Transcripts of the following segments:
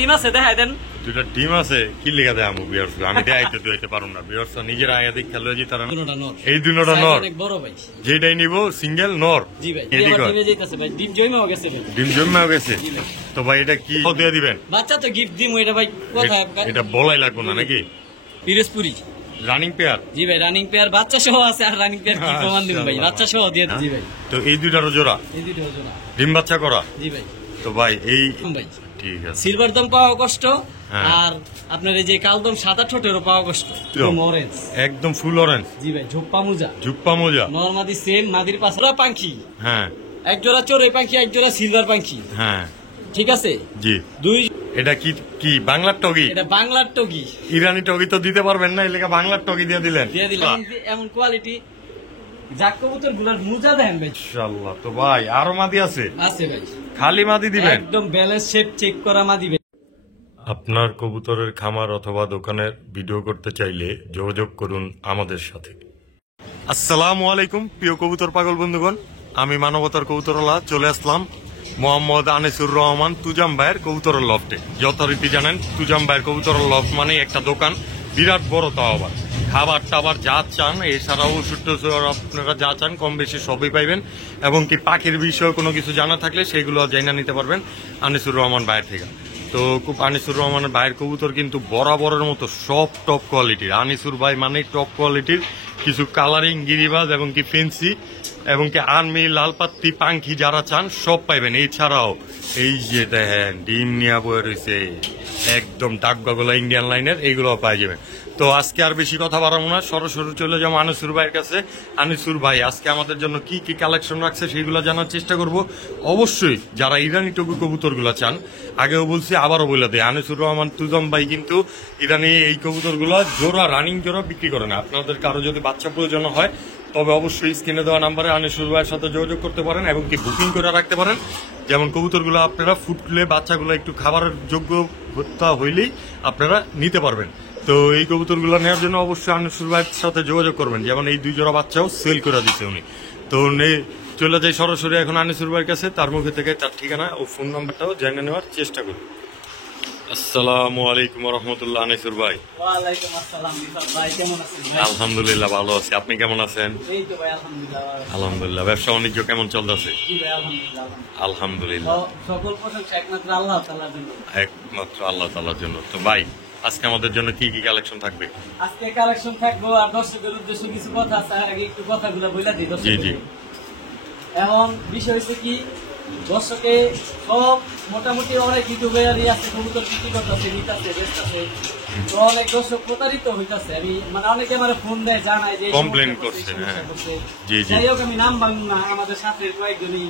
Team আছে দেখাই দেন। দুইটা টিম আছে কি লিখা দেয় আমি বিয়ার্স আমি দেখাইতে দুইতে পারব না বিয়ার্স নিজের আয়া দেখ খেলে জি তারা এই দুইটা নর অনেক বড় ভাই যেটাই নিব সিঙ্গেল নর। জি ভাই এই টিমে যাইতাছে ভাই ডিম জয়মাও গেছে ভাই ডিম জয়মাও গেছে। তো ভাই এটা কি দিয়ে দিবেন? বাচ্চা তো গিফট দিমু এটা ভাই কথা এটা বলাই লাগবে না নাকি? পিরোজপুরি রানিং পেয়ার। জি ভাই রানিং পেয়ার বাচ্চা সহ আছে আর রানিং পেয়ার কি প্রমাণ দিবেন ভাই বাচ্চা সহ দিয়ে দিই ভাই। তো এই দুইটারও জোড়া? এই দুইটারও জোড়া ডিম বাচ্চা করা। জি ভাই। তো ভাই এই ভাই ঠিক আছে সিলভার দম পাওয়া কষ্ট আর আপনার এই যে কালদম সাদা ঠোঁটেরও পাওয়া কষ্ট অরেঞ্জ একদম ফুল অরেঞ্জ। জি ভাই ঝুপ্পা মোজা নরমাদি সেম মাদির পাশে পাখি। হ্যাঁ এক জোড়া চড়ুই পাখি এক জোড়া সিলভার পাখি। হ্যাঁ ঠিক আছে জি। দুই এটা কি কি বাংলার টগি? এটা বাংলার টগি। ইরানি টগি তো দিতে পারবেন না এলাকা বাংলার টগি দিয়ে দিলেন। এমন কোয়ালিটি জাক কবুতর গুলার মুজা দেন ভাই ইনশাআল্লাহ। তো ভাই আরো মাদি আছে? আছে ভাই খালি মাদি দিবেন? একদম ব্যালেন্স শেপ চেক করা মাদি। আপনার কবুতরের খামার অথবা দোকানের ভিডিও করতে চাইলে যোগাযোগ করুন আমাদের সাথে। আসসালামু আলাইকুম প্রিয় কবুতর পাগল বন্ধুগণ, আমি মানবতার কবুতরওয়ালা চলে আসলাম মোহাম্মদ আনিসুর রহমান তুজাম ভাইয়ের কবুতরের লফটে। যথারীতি জানেন তুজাম ভাইয়ের কবুতরের লফট মানে একটা দোকান, বিরাট বড়। তাও আবার খাবার টাবার যা চান এছাড়াও ওষুধ আপনারা যা চান কম বেশি সবই পাইবেন এবং কি পাখির বিষয়ে কোনো কিছু জানা থাকলে সেগুলো জানা নিতে পারবেন আনিসুর রহমান ভাইয়ের থেকে। তো খুব আনিসুর রহমানের ভাইয়ের কবুতর কিন্তু বরাবরের মতো সব টপ কোয়ালিটির। আনিসুর ভাই মানে টপ কোয়ালিটির কিছু কালারিং গিরিবাজ এবং কি ফেন্সি এবং কি আর্মি লালপাত্তি পাঙ্খি যারা চান সব পাইবেন। এছাড়াও এই যে দেখেন ডিম নিয়া বয়ে রয়েছে একদম ডাক গগলা ইন্ডিয়ান লাইনের, এইগুলো পাই যাবেন। তো আজকে আর বেশি কথা বাড়াবো না, সরাসরি চলে যাবো আনিসুর ভাইয়ের কাছে। আনিসুর ভাই আজকে আমাদের জন্য কি কি কালেকশন রাখছে সেগুলো জানার চেষ্টা করব। অবশ্যই যারা ইরানি টগু কবুতর গুলা চান, আগেও বলছি আবারও বলে দেয়, আনিসুর রহমান তুজম ভাই কিন্তু ইরানি এই কবুতর গুলা জোড়া রানিং জোড়া বিক্রি করে না। আপনাদের কারো যদি বাচ্চা প্রয়োজন হয় তবে অবশ্যই স্ক্রিনে দেওয়া নাম্বারে আনিসুর ভাইয়ের সাথে যোগাযোগ করতে পারেন এবং কি বুকিং করে রাখতে পারেন। যেমন কবুতরগুলো আপনারা ফুটলে বাচ্চাগুলো একটু খাবারের যোগ্যতা হইলেই আপনারা নিতে পারবেন। তো এই কবুতরগুলো নেওয়ার জন্য অবশ্যই আনিসুর ভাইয়ের সাথে যোগাযোগ করবেন। যেমন এই দুই জোড়া বাচ্চাও সেল করে দিচ্ছে উনি। তো চলে যাই সরাসরি এখন আনিসুর ভাইয়ের কাছে, তার মুখে থেকে তার ঠিকানা ও ফোন নাম্বারটাও জেনে নেওয়ার চেষ্টা করি। আসসালামু আলাইকুম রহমতুল্লাহ। আনিসুর ভাই ওয়ালাইকুম আসসালাম ভাই, কেমন আছেন? আলহামদুলিল্লাহ ভালো আছি, আপনি কেমন আছেন? এই তো ভাই আলহামদুলিল্লাহ। আলহামদুলিল্লাহ। ব্যবসা বাণিজ্য কেমন চলতেছে? জি ভাই আলহামদুলিল্লাহ। আলহামদুলিল্লাহ। সকল প্রশংসা একমাত্র আল্লাহ তাআলার জন্য। একমাত্র আল্লাহ তাআলার জন্য। তো ভাই আজকে আমাদের জন্য কি কি কালেকশন থাকবে? আজকে কালেকশন থাকবো আর দর্শকের উদ্দেশ্যে কিছু কথা আছে, আর আগে একটু কথাগুলো বলে দিই দর্শক। জি জি। এখন বিষয় হচ্ছে কি, দর্শকে সব মোটামুটি অনেক ইউটিউবারই আছে কবুতর বিক্রি করতেছে, নিতেছে, বেচতেছে। তো অনেক দর্শক প্রতারিত হইতাছে। আমি মানে অনেকে আমার ফোন দেয়, জানায় যে কমপ্লেন করছে। হ্যাঁ জি জি। যাই হোক আমি নাম বাংলা না, আমাদের সাথে কয়েকজনই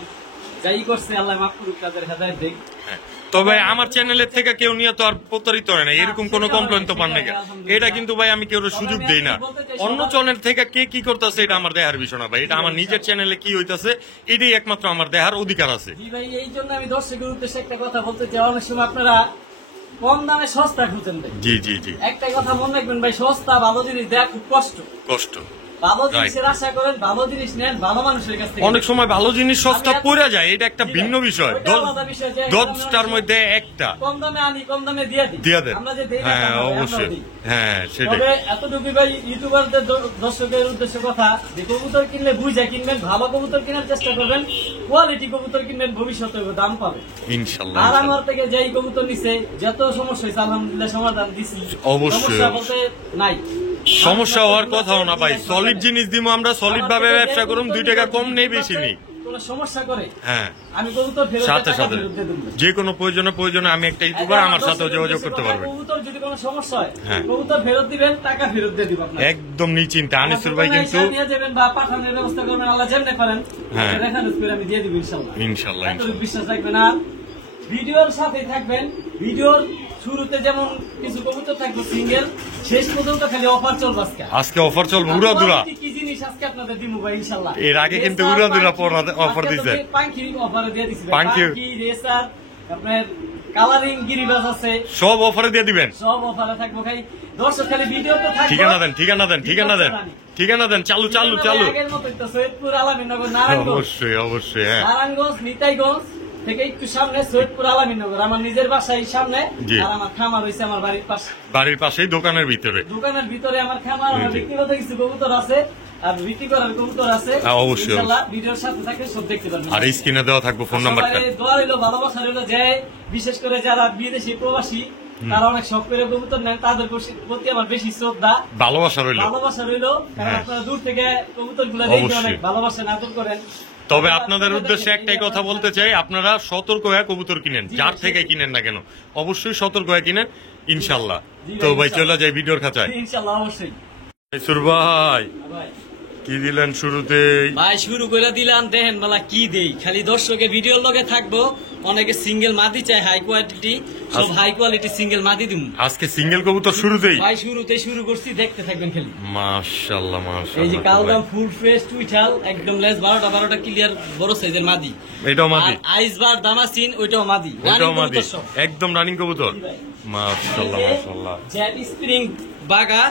যাই করছে, আল্লাহ মাফ করুক, তাদের হেদায়েত দেখ। তবে আমার চ্যানেলের থেকে কেউ নিয়ে তো আর প্রতারিত হয় না, এরকম কোনো কমপ্লেন তো পান না। এটা কিন্তু ভাই আমি কেউ সুযোগ দেই না। অন্য চ্যানেল থেকে কে কি করতেছে এটা আমার দেহার বিষয় না ভাই, এটা আমার নিজের চ্যানেলে কি হইতাছে এটাই একমাত্র আমার দেহার অধিকার আছে। জি ভাই, এই জন্য আমি দর্শকের উদ্দেশ্যে একটা কথা বলতে চাই, অনেক সময় আপনারা কম দামে সস্তা খুঁজেন ভাই। জি জি জি। একটা কথা মনে রাখবেন ভাই, সস্তা ভালো জিনিস দেওয়া খুব কষ্ট। ভালো জিনিসের আশা করেন, ভালো জিনিস নেন ভালো মানুষের কাছ থেকে। অনেক সময় ভালো জিনিস সস্তা পড়ে যায়, এটা একটা ভিন্ন বিষয়। 10টার মধ্যে একটা কম দামে আনি, কম দামে দিয়ে দেন। হ্যাঁ অবশ্যই। হ্যাঁ সেটাই। তবে এতটুকু ভাই ইউটিউবারদের দর্শকের উদ্দেশ্যে কথা, যে কবুতর কিনলে বুঝে কিনবেন, ভালো কবুতর কেনার চেষ্টা করবেন, কোয়ালিটি কবুতর কিনবেন, ভবিষ্যতে দাম পাবে ইনশাআল্লাহ। আর আমার থেকে যেই কবুতর নিছে, যত সমস্যা হয়েছে আলহামদুলিল্লাহ সমাধান দিচ্ছি। অবশ্যই বলতে নাই, সমস্যা হওয়ার কথাও না ভাই। সলিড জিনিস দিব আমরা, সলিড ভাবে ব্যবসা করুন, 2 টাকা কম নেই বেশি নেই। সমস্যা করে হ্যাঁ আমি কবুতর ফেরত সাথে সাথে যে কোনো প্রয়োজনে আমি একটা ইউটিউবার, আমার সাথেও যোগাযোগ করতে পারবেন। কবুতর যদি কোনো সমস্যা হয় কবুতর ফেরত দিবেন, টাকা ফেরত দিয়ে দিব আপনাকে একদম নিশ্চিন্তে। আনিসুর ভাই কিন্তু নিয়ে যাবেন বা পাঠানোর ব্যবস্থা করবেন, আল্লাহ যেমনি পারেন রেফারেন্স করে আমি দিয়ে দিব ইনশাআল্লাহ। ইনশাআল্লাহ বিশ্বাস রাখবেন। আর ভিডিওর সাথে থাকবেন, ভিডিওর শুরুতে যেমন কিছু কবুতর থাকবে সিঙ্গেল, শেষ পর্যন্ত খালি অফার চলবে। আজকে অফার চলবে উড়াদুরা। কি জিনিস আজকে আপনাদের দিব ভাই ইনশাআল্লাহ। এর আগে কিন্তু উড়াদুরা অফার দিয়েছে, পাঙ্কি অফারে দিয়ে দিছি, পাঙ্কি রেসার, আপনার কালারিং গিরিবাজ আছে, সব অফারে দিয়ে দিবেন, সব অফারে থাকবো। খালি দর্শক খালি ভিডিও তো থাকবে। ঠিকানা দেন চালু আগের মতই তো সৈয়দপুর, আলামিননগর, নারায়ণগঞ্জ, অবশ্যই নারায়ণগঞ্জ, নিতাইগঞ্জ, থেকে একটু সামনে সৈয়দপুর আলামিনগর, আমার নিজের বাসায় সামনে, জি। আর আমার খামার হয়েছে আমার বাড়ির পাশে। বাড়ির পাশেই দোকানের ভিতরে। দোকানের ভিতরে আমার খামার, আমার জি। ব্যক্তিগত কিছু কবুতর আছে আর বিক্রি করার কবুতর আছে। হ্যাঁ, অবশ্যই। ইনশাআল্লাহ ভিডিওর সাথে থাকলে সব দেখতে পারবেন। আর স্ক্রিনে দেওয়া থাকবে ফোন নাম্বারটা। সবাই দোয়া রইলো, ভালোবাসা রইলো, যে বিশেষ করে যারা বিদেশি প্রবাসী তারা অনেক শখ করে কবুতর নেন, তাদের প্রতি আমার বেশি শ্রদ্ধা ভালোবাসা রইল। ভালোবাসা রইলো, কারণ হ্যাঁ। আপনারা দূর থেকে কবুতর গুলো দেখে অবশ্যই। অনেক ভালোবাসেন, আদর করেন। তবে আপনাদের উদ্দেশ্যে একটাই কথা বলতে চাই, আপনারা সতর্ক হয়ে কবুতর কিনেন, যার থেকে কিনেন না কেন অবশ্যই সতর্ক হয়ে কিনেন ইনশাল্লাহ। জি তো ভাই, ভাই ইনশাল্লাহ। চলে যাই ভিডিওর খাঁচায়। ইনশাআল্লাহ অবশ্যই। সুর ভাই ভাই কি দিলেন শুরুতেই? ভাই শুরু করে দিলাম, দেখেন মেলা কি দেই, খালি দর্শকের ভিডিওর লগে থাকবো। অনেকে সিঙ্গেল মাদি চাই, হাই কোয়ালিটি, সব হাই কোয়ালিটি সিঙ্গেল মাদি দিম। আজকে সিঙ্গেল কবুতর শুরুতেই? ভাই শুরুতে শুরু করছি, দেখতে থাকবেন খালি। মাশাআল্লাহ এই যে মাশাআল্লাহ। কালদাম ফুল ফ্রেশ টুইটাল, একদম লেস 12টা ক্লিয়ার, বড় সাইজের মাদি। এটাও মাদি? আইসবার দামাসিন ওইটাও মাদি, ওটাও মাদি, কবুতর সব। একদম রানিং কবুতর। জি ভাই। মাশাআল্লাহ মাশাআল্লাহ। জেট স্প্রিং বাগা,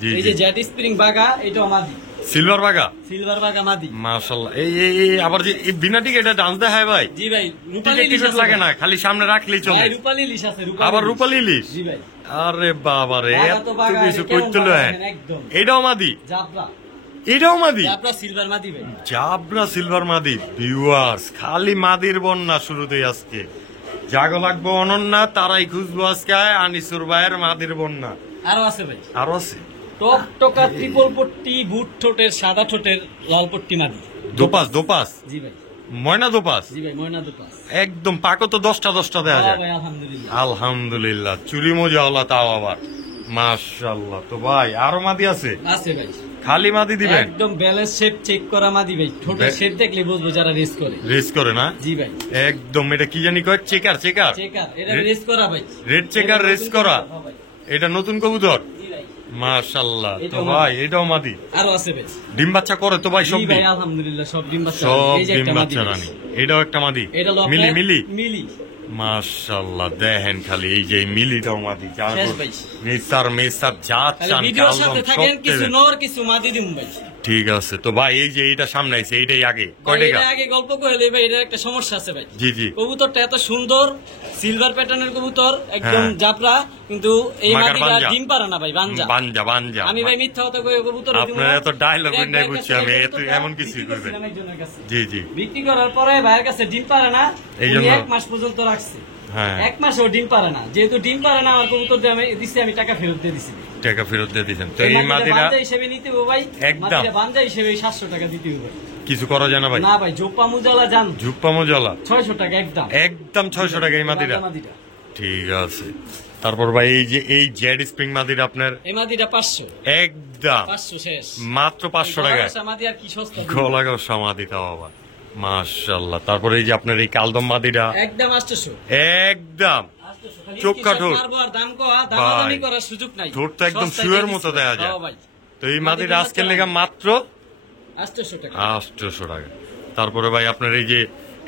জি এই জি। যে জেট স্প্রিং বাগা, এটাও মাদি। সিলভার বাগা? সিলভার বাগা মাদি। মাশাআল্লাহ। এই এই এই আবার যে এই বিনা টিকে এটা ডান্স দেখায় ভাই? জি ভাই, রূপালী টিকিট ইলিশ টিকিট আছে লাগে ভাই। না, খালি সামনে রাখলেই চলে। ভাই রূপালী ইলিশ আছে, আবার ইলিশ। রূপালী ইলিশ? জি ভাই। আরে বাবা রে, বাগা এত তো বাগা, কিছু এটা কেমন করতে বাগা হয়। দেখেন, একদম। এটাও মাদি? জাবরা, এটাও মাদি? জাবরা সিলভার মাদি ভাই। জাবরা সিলভার মাদি। ভিউয়ার্স, খালি মাদির বন্যা শুরুতেই আজকে। জাগো লাগবো অনন্যা, তারাই খুঁজবো আজকে আনিসুর ভাইয়ের মাদির বন্যা। আরো আছে ভাই, আরো আছে? টক টকা ট্রিপল পট্টি, বুট ঠোঁটের, সাদা ঠোঁটের, লাল পট্টি মাদি। দোপাস দোপাস, জি ভাই। ময়না দোপাস। জি ভাই, ময়না দুপাস। একদম পাকো তো 10টা দেয়া যায়। ভাই আলহামদুলিল্লাহ। আলহামদুলিল্লাহ, চুরি মজাওয়ালা তাও আবার। মাশাআল্লাহ। তো ভাই আরো মাদি আছে? আছে ভাই, খালি মাদি দিবেন? একদম ব্যালেন্স শেপ চেক করা মাদি ভাই, ঠোঁটের শেপ দেখলে বুঝবো যারা রেস করে। রেস করে না? জি ভাই। একদম। এটা কি জানি কয়? Checker checker? চেকার, এটা রেস করা ভাই। রেড চেকার রেস করা? হ্যাঁ ভাই। এটা নতুন কবুতর? জি ভাই। মাশাআল্লাহ। তো এটাও ভাই এটাও মাদি? আরো আছে ভাই। ডিম বাচ্চা করে তো ভাই সব? জি ভাই আলহামদুলিল্লাহ, সব ডিম বাচ্চা। সব এই যে ডিম একটা মাদি বাচ্চা ভাই। রানী। এটাও একটা মাদি? এটা হলো মিলি আপনার মিলি? মিলি। মাশাআল্লাহ, দেখেন খালি এই যে মিলিটাও মাদি। শেষ ভাই। মেসার মেসার যা খালি চান ভিডিওর কালদম সাথে সব থাকেন, কিছু দেবেন। নর কিছু মাদি দিম ভাই। ঠিক আছে। তো ভাই এই যে এইটা সামনে আইছে, এইটাই আগে কয় ভাই, টাকা? এর আগে গল্প করে লই ভাই, এটার একটা সমস্যা আছে ভাই। জি জি। কবুতরটা এত সুন্দর, সিলভার প্যাটার্নের কবুতর, একদম হ্যাঁ। জাপরা, কিন্তু এই মাগার মাদিটা বাঞ্জা। ডিম পারে না ভাই, বাঞ্জা। বাঞ্জা বাঞ্জা। আমি ভাই মিথ্যা কথা কই কবুতর আপনার এত ডায়লগ নাই বুঝছি আমি, এমন কিছুই করবেন। জি জি। বিক্রি করার পরে ভাইয়ের কাছে ডিম পারে না, এই উনি জন্য? 1 মাস পর্যন্ত রাখছে। হ্যাঁ। 1 মাসেও ডিম পারে না, যেহেতু ডিম পারে না আমার কবুতর আমি দিছি, আমি টাকা ফেরত দিয়ে দিছি। টাকা ফেরত দিয়ে দিয়েছেন? তো এই মাদিরা বাঞ্জা হিসেবে নিতে হবে ভাই, একদম। মাদিরা বাঞ্জা হিসেবে 700 টাকা দিতে হবে। কিছু করা যায় না ভাই? না ভাই, জোপা মুজালা জান ঝুপ্পা মজলা 600 টাকা একদম। একদম 600 টাকা এই মাদিরা? বাঞ্জা মাদিটা। ঠিক আছে। তারপর ভাই এই যে এই জেড স্প্রিং মাদিরা আপনার? এই মাদিটা 500। একদম 500 শেষ। মাত্র 500 টাকা? গলা মাদি আর কি সস্তা দিবে? গলা গসা মাদিটা বাবা। মাশাআল্লাহ। তারপরে এই যে আপনার এই কালদম মাদিরা? একদম 800। একদম 800 খালি চোখ স্ক্রিনশট কাঠোর। মারবো আর দাম কয়া, দামাদামি ভাই, করার সুযোগ নাই। ঠোঁট তো একদম সস্তায় শুয়ের দিয়ে মতো দিচ্ছি। দেয়া যায়। হ্যাঁ ভাই। তো এই মাদিরা আজকের লেগা মাত্র 800 টাকা। 800 টাকা। তারপরে ভাই আপনার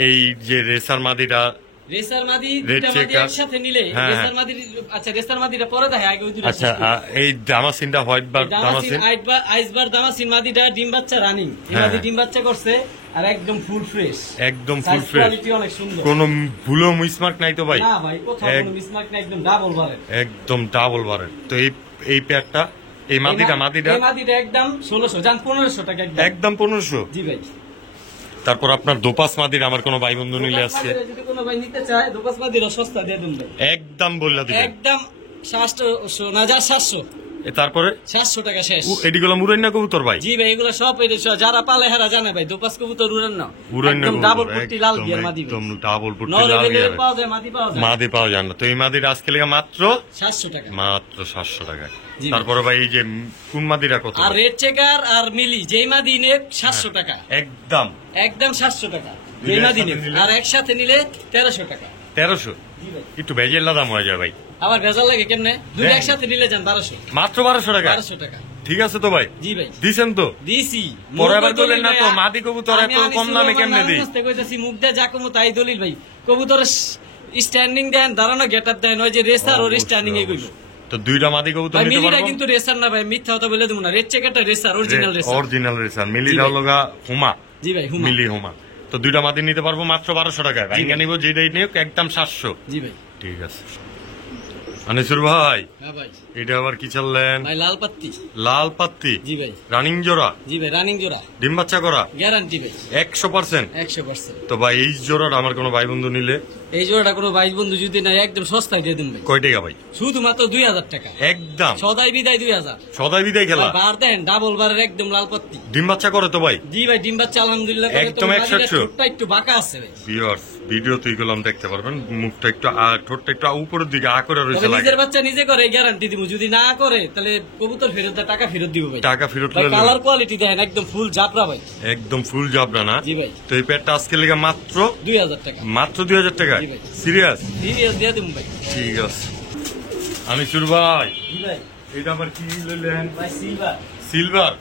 এই যে রেসার মাদিরা? রেসার মাদি রেড দুটা মাদি চেকার। একসাথে নিলে হ্যাঁ, রেসার হ্যাঁ। মাদি, আচ্ছা রেসার মাদিটা পরে দেখে, আগে ওই দুটো আচ্ছা শেষ করি। এই দামাসিনটা হোয়াইট বার দামাসিন দামাসিন? আইসবার দামাসিন মাদিটা ডিম বাচ্চা রানিং, এই হ্যাঁ। মাদি ডিম বাচ্চা করছে আর একদম ফুল ফ্রেশ, একদম ফুল ফ্রেশ, কোয়ালিটি অনেক সুন্দর। কোনো ভুলো মিসমার্ক নাই তো ভাই? না ভাই, কোথাও কোনো মিসমার্ক নাই, একদম ডাবল বারের। একদম ডাবল বারের। তো এই পেয়ারটা, এই মাদিটা এই মাদিটা একদম 1600, জান 1500 টাকা একদম। একদম 1500? জি ভাই। তারপর আপনার দোপাস মাদির আমার কোনো ভাই বন্ধু নিলে দোপাস আজকে মাদিরা যদি কোনো ভাই নিতে চায়, দোপাস মাদিরা সস্তা দিয়ে দেন ভাই। একদম বললা দিবেন? একদম 700 না, 700। তারপরে 700 টাকা শেষ। এডিগুলো মুরাই না কবুতর ভাই? জি ভাই, এগুলো সব যারা পালে হারা জানে ভাই, দোপাস কবুতর উড়ান না, উড়াই না একদম কবুতর, ডাবল পট্টি লাল একদম, গিয়ার মাদি ভাই। একদম ডাবল পট্টি নর লাল available গিয়ার পাওয়া যায়, মাদি পাওয়া যায়। মাদি পাওয়া যায় না। তো এই মাদির আজকে লেগা মাত্র 700 টাকা। মাত্র 700 টাকা। জি ভাই। তারপরে ভাই এই যে কোন মাদিরা কত? আর রেড চেকার আর মিলি যেই মাদি নে 700 টাকা একদম একদম 700 টাকা দুইটা যেই মাদি নে, একসাথে নিলে? আর একসাথে নিলে 1300 টাকা। 1300? জি ভাই। একটু ভেজেল্লা দাম হয়ে যায় ভাই। আবার ভেজাল লাগে কেমনে? দুইটা হ্যাঁ। একসাথে নিলে যান 1200। মাত্র 1200 টাকা? 1200 টাকা। ঠিক আছে তো ভাই, জি ভাই। দিছেন তো? দিছি। পরে আবার বললেন না তো মাদি কবুতর এত কম দামে কেমনে দিই? কইতাছি মুখ দিয়ে যা কমু তাই দলিল ভাই। কবুতরের স্ট্যান্ডিং দেন, দাঁড়ানো গেটআপ দেন, ওই যে রেসার ওর স্ট্যান্ডিং এগুলো। তো দুইটা মাদি কবুতর ভাই নিতে মিলিটা পারবো? কিন্তু রেসার না ভাই, মিথ্যা কথা বলে দেবো না। রেড চেকারটা racer, original racer. Original racer. মিলিটা ভাই। হলো গা হুমা। জি ভাই, হুমা। মিলি হুমা। তো দুইটা মাদি নিতে পারবো মাত্র 1200 টাকায়। ভাইঙ্গা নিবো যেটাই নিও একদম 700। জি ভাই। ঠিক আছে আনিসুর ভাই। হ্যাঁ ভাই। এটা আবার কি চাললেন? ভাই লাল পাত্তি। লাল পাত্তি। জি ভাই। রানিং জোড়া। জি ভাই রানিং জোড়া। ডিম বাচ্চা করা গ্যারান্টি ভাই 100%। 100%। তো ভাই এই জোড়াটা আমার কোনো ভাই বন্ধু নিলে? এই জোড়াটা কোনো ভাই বন্ধু যদি না একদম সস্তায় দিয়ে দিন ভাই। কয় টাকা ভাই? শুধুমাত্র 2000 টাকা একদম। সদাই বিদায় 2000। সদাই বিদায় খেলা। বার দেন ডাবল বারের একদম লাল পাত্তি। ডিম বাচ্চা করে তো ভাই? জি ভাই ডিম বাচ্চা আলহামদুলিল্লাহ একদম 100। ঠোঁটটা একটু বাঁকা আছে ভাই। ভিউয়ার্স ভিডিও তুই গেলাম দেখতে পারবেন মুখটা একটু ঠোঁটটা একটু উপরের দিকে করে রয়েছে। নিজের বাচ্চা নিজে করে গ্যারান্টি দিব, যদি না করে তাহলে কবুতর ফেরত দেয়, টাকা ফেরত দিব ভাই। টাকা ফেরত ভাই কালার কোয়ালিটি দেখেন একদম ফুল জাবরা ভাই। একদম ফুল জাবরা না? জি ভাই। তো এই পেটটা আজকে লেগে মাত্র 2000 টাকা। মাত্র 2000 টাকা? জি ভাই। সিরিয়াস? সিরিয়াস দিয়ে দিন ভাই। ঠিক আছে আনিসুর ভাই। জি ভাই। এটা আবার কি নিলেন ভাই সিলভার। সিলভার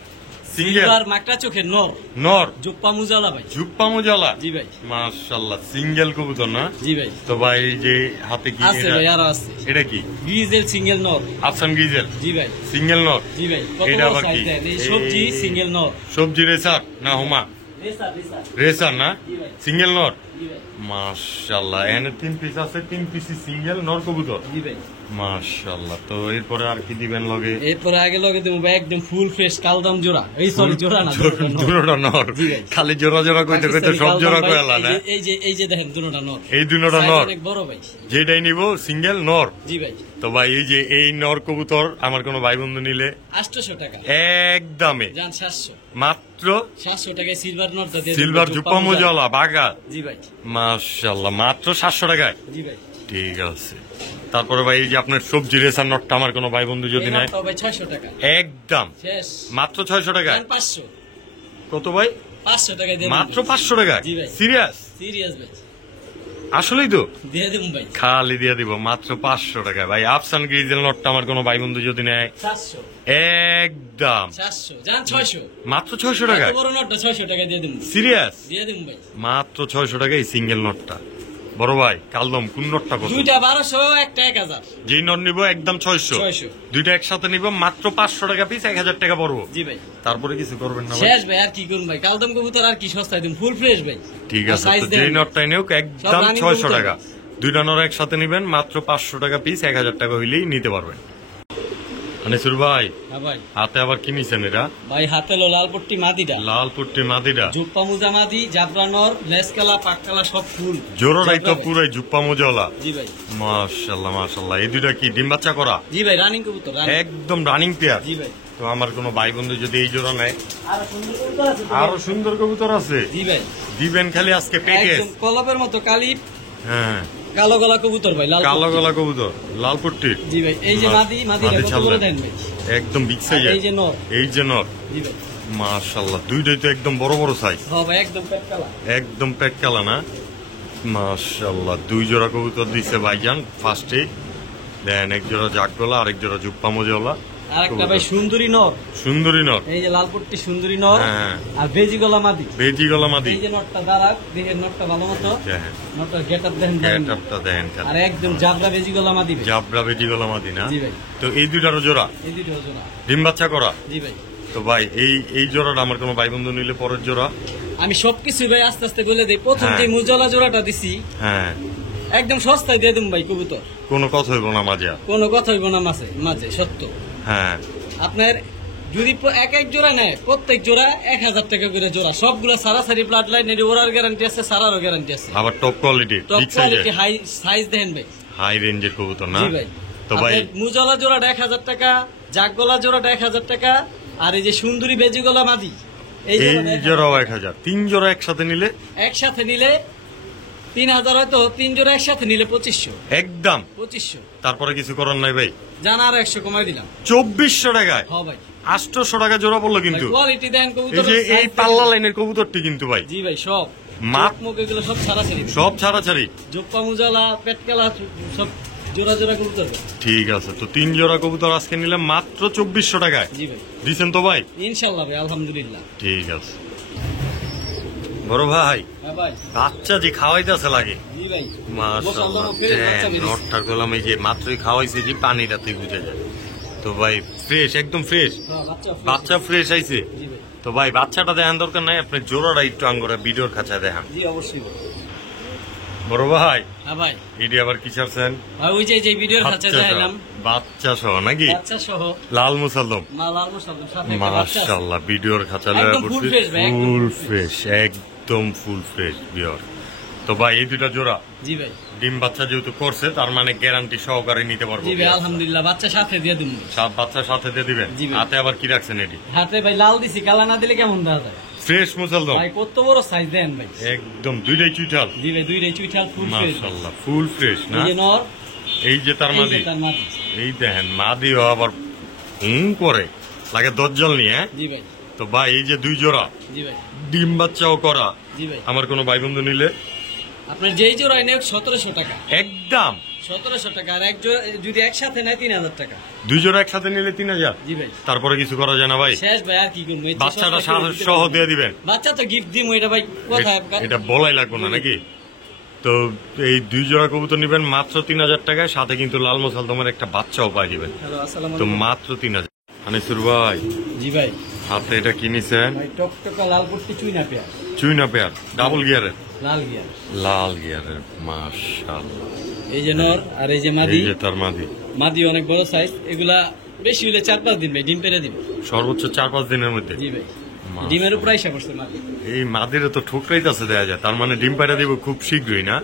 সিঙ্গেল সিলভার মাকড়া চোখের নর। নর জুপ্পা মুজালা ভাই। জুপ্পা মুজালা। জি ভাই। মাশাআল্লাহ সিঙ্গেল কবুতর না? জি ভাই। তো ভাই এই যে হাতে কি আছে ভাই আরো আছে। এটা কি? গ্রিজেল সিঙ্গেল নর। আফসান গ্রিজেল। জি ভাই। সিঙ্গেল নর। জি ভাই। কত এটা বড় আবার সাইজ কি? দেন এই সবজি সিঙ্গেল নর। সবজি রেসার না হোমা? Racer racer. রেসার না? জি ভাই। সিঙ্গেল নর। জি ভাই। মাশাআল্লাহ এখানে 3 পিস আছে, 3 পিসই সিঙ্গেল নর কবুতর। জি ভাই। মাশাআল্লাহ। তো এরপরে আর কি দিবেন লগে? এরপরে আগে লগে দেবো ভাই একদম ফুল ফ্রেশ কালদাম জোড়া। এই সরি জোড়া না, দুটোটা নর। জি ভাই। খালি জোড়া জোড়া কইতে কইতে সব জোড়া কইলা না? এই যে দেখেন দুটোটা নর। এই দুটোটা সাইজ নর অনেক বড় ভাই। যেটাই নিব সিঙ্গেল নর। জি ভাই। তো ভাই এই যে এই নর কবুতর আমার কোনো ভাই বন্ধু নিলে 800 টাকা একদমে জান 700। মাত্র 700 টাকায় সিলভার নটটা দিয়ে সিলভার জুপ্পা মুজালা বাগা। জি ভাই। মাশাআল্লাহ মাত্র 700 টাকায়। জি ভাই। ঠিক আছে। তারপরে ভাই এই যে আপনার সবজি রেসার নটটা আমার কোনো ভাই বন্ধু যদি নেয়? ভাই 600 টাকা একদম শেষ। মাত্র 600 টাকায়। 500। কত ভাই? 500 টাকায় দেব মাত্র 500 টাকায়? জি ভাই। সিরিয়াস? সিরিয়াস ভাই। আসলেই তো? দিয়ে দেব ভাই। খালি দিয়ে দিব মাত্র 500 টাকায়। ভাই আফসান গ্রিজেল নটটা আমার কোনো ভাই বন্ধু যদি নেয়? 700। একদম 700 জান 600। মাত্র 600 টাকায়? বড় নটটা 600 টাকায় দিয়ে দেব। সিরিয়াস? দিয়ে দেব ভাই। মাত্র 600 টাকায় সিঙ্গেল নটটা। বড় ভাই কালদম কোন নটটা কত? দুইটা 1200 একটা 1000। যেই নট নিব একদম 600। 600। দুইটা একসাথে নিব মাত্র 500 টাকা পিস, 1000 টাকা পড়বো। জি ভাই। তারপরে কিছু করবেন না ভাই? শেষ ভাই আর কি করুন ভাই, কালদম কবুতর আর কি সস্তায় দিন, ফুল ফ্রেশ ভাই। ঠিক আর আছে। size তো দেন যেই ভাই। নটটাই নেও একদম রানিং 600 কবুতর। টাকা। দুইটা নর একসাথে নিবেন মাত্র 500 টাকা পিস, 1000 টাকা হইলেই নিতে পারবেন। আনিসুর ভাই হ্যাঁ ভাই। হাতে আবার কি নিছেন এটা? ভাই হাতে লো লাল পট্টি মাদিটা। লাল পুট্টি মাদিটা। জুপ্পা মুজা মাদি, জাবরা নর, লেসকালা পাককালা সব ফুল। জোড়াটাই তো জাবরা ভাই। পুরাই জুপ্পা মোজাওয়ালা। জি ভাই। মাশাআল্লাহ মাশাআল্লাহ। এই দুইটা কি ডিম বাচ্চা করা? জি ভাই রানিং কবুতর রানিং। একদম রানিং পেয়ার। জি ভাই। তো আমার কোনো ভাই বন্ধু যদি এই জোড়া নেয়? আর সুন্দর কবুতর আছে তো? আরো সুন্দর কবুতর আছে। জি ভাই। দিবেন খালি আজকে প্যাকেজ। একদম কলপের মতো কালি হ্যাঁ কালো গলা কবুতর ভাই, লাল কালো পট্টি। গলা কবুতর লাল পুট্টির। জি ভাই। এই যে মাদি মাদিটা মাদি কত ছাড়লেন। করে দেন ভাই? একদম বিগ আর সাইজের। এই যে নর। এই যে নর। জি ভাই। মাশাআল্লাহ দুইটাই তো একদম বড় বড় সাইজ। হ্যাঁ ভাই একদম পেটকালা। একদম পেট কালা না? মাশাআল্লাহ দুই জোড়া কবুতর দিছে ভাইজান ফার্স্টে। দেন এক জোড়া জাগগলা, আরেক জোড়া জুপ্পা মোজাওয়ালা। আর একটা ভাই সুন্দরী নর। সুন্দরী নর। এই যে লাল পট্টি সুন্দরী নর। হ্যাঁ। আর বেজি গলা মাদি। বেজি গলা মাদি। এই যে নটটা দাঁড়া, দেহের নটটা ভালো মতো। হ্যাঁ নটটার গেটআপ দেখেন দেখেন। গেটআপটা দেখেন খালি। আর একদম জাবরা বেজি গলা মাদি ভাই। জাবরা বেজি গলা মাদি না? জি ভাই। তো এই দুইটারও জোড়া এই দুটো জোড়া। ডিম বাচ্চা করা? জি ভাই। তো ভাই এই জোড়াটা আমার কোনো ভাই বন্ধু নিলে পরের জোড়া? আমি সবকিছু ভাই আস্তে আস্তে বলে দিই। প্রথম হ্যাঁ। যে মুজলা জোড়াটা দিছি হ্যাঁ একদম সস্তায় দিয়ে দিম ভাই কবুতর। কোনো কথা হইব না মাঝে আর। কোনো কথা হইব না মাঝে মাঝে সত্য। হ্যাঁ আপনার যদি এক এক জোড়া নেয় প্রত্যেক জোড়া 1000 টাকা করে জোড়া। সবগুলা সারাসারি ব্লাড লাইন এর ওরার গ্যারান্টি আছে, সারারও গ্যারান্টি আছে। আবার টপ কোয়ালিটি টপ বিগ সাইজের কোয়ালিটি হাই সাইজ দেন ভাই। হাই রেঞ্জের কবুতর না? জি ভাই। তো ভাই মুজলা জোড়াটা 1000 টাকা, জাগগলা জোড়াটা 1000 টাকা, আর এই যে সুন্দরী বেজিগলা মাদি এই এই জোড়াটা জোড়াও 1000। তিন জোড়া একসাথে নিলে? একসাথে নিলে 3000, হয়তো তিন জোড়া একসাথে নিলে 2500। একদম 2500 তারপরে কিছু করার নাই ভাই। জানা আর 100 কমাই দিলাম। 2400 টাকায়? হ্যাঁ ভাই। 800 টাকা জোড়া পড়লো কিন্তু। কোয়ালিটি দেন এই কবুতর। যে এই পাল্লা লাইনের কবুতরটি কিন্তু ভাই। জি ভাই সব মাপ মুখ এগুলো সব ছাড়াছাড়ি। সব ছাড়াছাড়ি। জোপ্পা মুজালা পেটকালা সব জোড়া জোড়া কবুতর। ঠিক আছে। তো তিন জোড়া কবুতর আজকে নিলাম মাত্র 2400 টাকায়। জি ভাই। দিচ্ছেন তো ভাই? ইনশাআল্লাহ ভাই আলহামদুলিল্লাহ। ঠিক আছে। বড় ভাই হ্যাঁ ভাই। বাচ্চা যে খাওয়াইতেছে লাগে। জি ভাই। মাশাআল্লাহ। মাশাআল্লাহ, ফের বাচ্চা বেরিয়েছে। নটটার গলাম এই যে মাত্রই খাওয়াইছে যে পানিটাতে বুঝে যায়। তো তো ভাই ফ্রেশ, একদম ফ্রেশ, বাচ্চা ফ্রেশ আইছে। জি ভাই। তো ভাই বাচ্চাটা দেখান দরকার নাই, আপনি জোড়াটা একটু আঙ্গুরা ভিডিওর খাঁচায় দেখান। জি অবশ্যই। বড় ভাই হ্যাঁ ভাই। এটি আবার কি ছাড়ছেন? ভাই ওই যে ভিডিওর খাঁচা দেখাইলাম, বাচ্চা সহ নাকি? বাচ্চা সহ লাল মুসাল্লম, লাল মুসাল্লাম সাথে একটা বাচ্চা আছে। মাশাআল্লাহ ভিডিওর খাঁচা একদম full fresh ভাই, একদম ফুল full ফ্রেশ, একদম ফুল ফ্রেশ বিয়র। তো ভাই এই দুটা জোড়া জি ভাই। ডিম বাচ্চা যেহেতু করছে তার মানে গ্যারান্টি সহকারে নিতে পারবো। জি ভাই আলহামদুলিল্লাহ, বাচ্চা সাথে দিয়ে দিন। সব বাচ্চার সাথে দিয়ে দিবেন। জি ভাই। হাতে আবার কি রাখছেন এটি? হাতে ভাই লাল দিছি, কালা না দিলে কেমন দেখা যায়? ফ্রেশ মুসালদম ভাই কত বড় সাইজ দেন ভাই। একদম দুইটাই চুইঠাল। জি ভাই দুইটাই চুইঠাল ফুল ফ্রেশ। মাশাআল্লাহ ফুল ফ্রেশ না? এই যে নর, এই যে তার এই মাদি, যে তার মাদি। এই দেখেন মাদিও আবার করে লাগে দজ্জাল নিয়ে, হ্যাঁ? জি ভাই। তো ভাই এই যে দুই জোড়া জি ভাই। ডিম বাচ্চাও করা, জি ভাই। আমার কোনো ভাই বন্ধু নিলে আপনার যেই জোড়া নেই 1700 টাকা, একদম 1700 টাকা। আর এক জোড়া যদি একসাথে নেয় 3000 টাকা। দুই জোড়া একসাথে নিলে 3000। জি ভাই। তারপরে কিছু করা যায় না ভাই? শেষ ভাই, আর কি করবো? এর চেয়ে বাচ্চাটা সস্তা করে দিতে সহ পারবো না। দিয়ে দিবেন। বাচ্চা তো গিফট দিমু, এটা ভাই কথা। এটা বলাই লাগবে না নাকি? তো এই দুই জোড়া কবুতর নিবেন মাত্র 3000 টাকায়, সাথে কিন্তু লাল মুসালদমের একটা বাচ্চাও পাই দিবেন। হ্যালো আসসালামু তো আলাইকুম। মাত্র 3000। আনিসুর ভাই জি ভাই। হাতে এটা কিনেছেন ভাই টকটকা লাল পট্টি চুইনা পেয়ার, চুইনা পেয়ার, ডাবল গিয়ারের, লাল গিয়ার। লাল গিয়ারের, মাশাআল্লাহ। এই যে নর আর এই যে মাদি। এই যে তার মাদি, মাদি অনেক বড় সাইজ। এগুলা বেশি হলে 4-5 দিন ভাই ডিম পেড়ে দিবে। সর্বোচ্চ 4-5 দিনের মধ্যে। জি ভাই। মাশাআল্লাহ। ডিমের উপর আইসা পড়ছে মাদি। এই মাদিরে তো ঠোকরাইতেছে দেয়া যায়, তার মানে ডিম পাইরা দিব খুব শীঘ্রই না?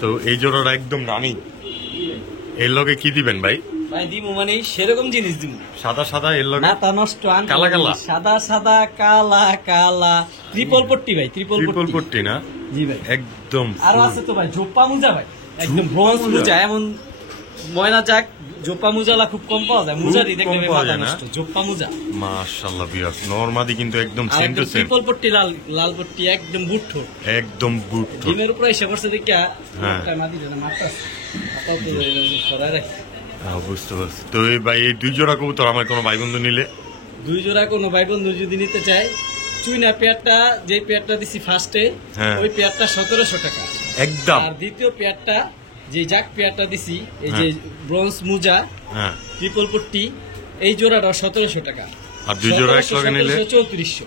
তো এই জোড়াটা একদম রানি। এর লগে কি দিবেন ভাই? ভাই দিমু মানে সেরকম জিনিস দিমু। সাদা সাদা, এর লগে না তা নষ্ট আন কালা কালা। সাদা সাদা কালা কালা ট্রিপল পট্টি ভাই, ট্রিপল ট্রিপল পট্টি। পট্টি না? জি ভাই। একদম আরো full। আছে তো ভাই জোপ্পা মুজা ভাই, একদম জোপ্পা ব্রোঞ্জ মুজা। মুজা। এমন ময়না যাক জোপ্পা মুজালা খুব কম পাওয়া যায়। মুজারি দেখলে কম পাওয়া মাথা যায় না? নষ্ট। জোপ্পা মুজা মাশাআল্লাহ বিয়াস, নরমাদি কিন্তু একদম আর সেম টু একদম সেম, ট্রিপল পট্টি লাল লাল পট্টি একদম বুট্ঠো। একদম বুট। ডিমের উপর এসে পড়ছে দেখা হ্যাঁ। একটা মাদি যেন মারতাছে। মাথাও তো সরাই রাখছে। বুঝতে পারছি। তো এই ভাই এই দুই জোড়া কবুতর আমার কোনো ভাই বন্ধু নিলে দুই জোড়া কোনো ভাই বন্ধু যদি নিতে চায়, চুইনা পেয়ারটা যে পেয়ারটা দিছি ফার্স্টে, হ্যাঁ। ওই পেয়ারটা 1700 টাকা। একদম। আর দ্বিতীয় পেয়ারটা যে জাক পেয়ারটা দিছি, এই যে ব্রোঞ্জ মুজা হ্যাঁ। ট্রিপল পট্টি, এই জোড়াটা 1700 টাকা। আর দুই জোড়া একলগে নিলে 3400।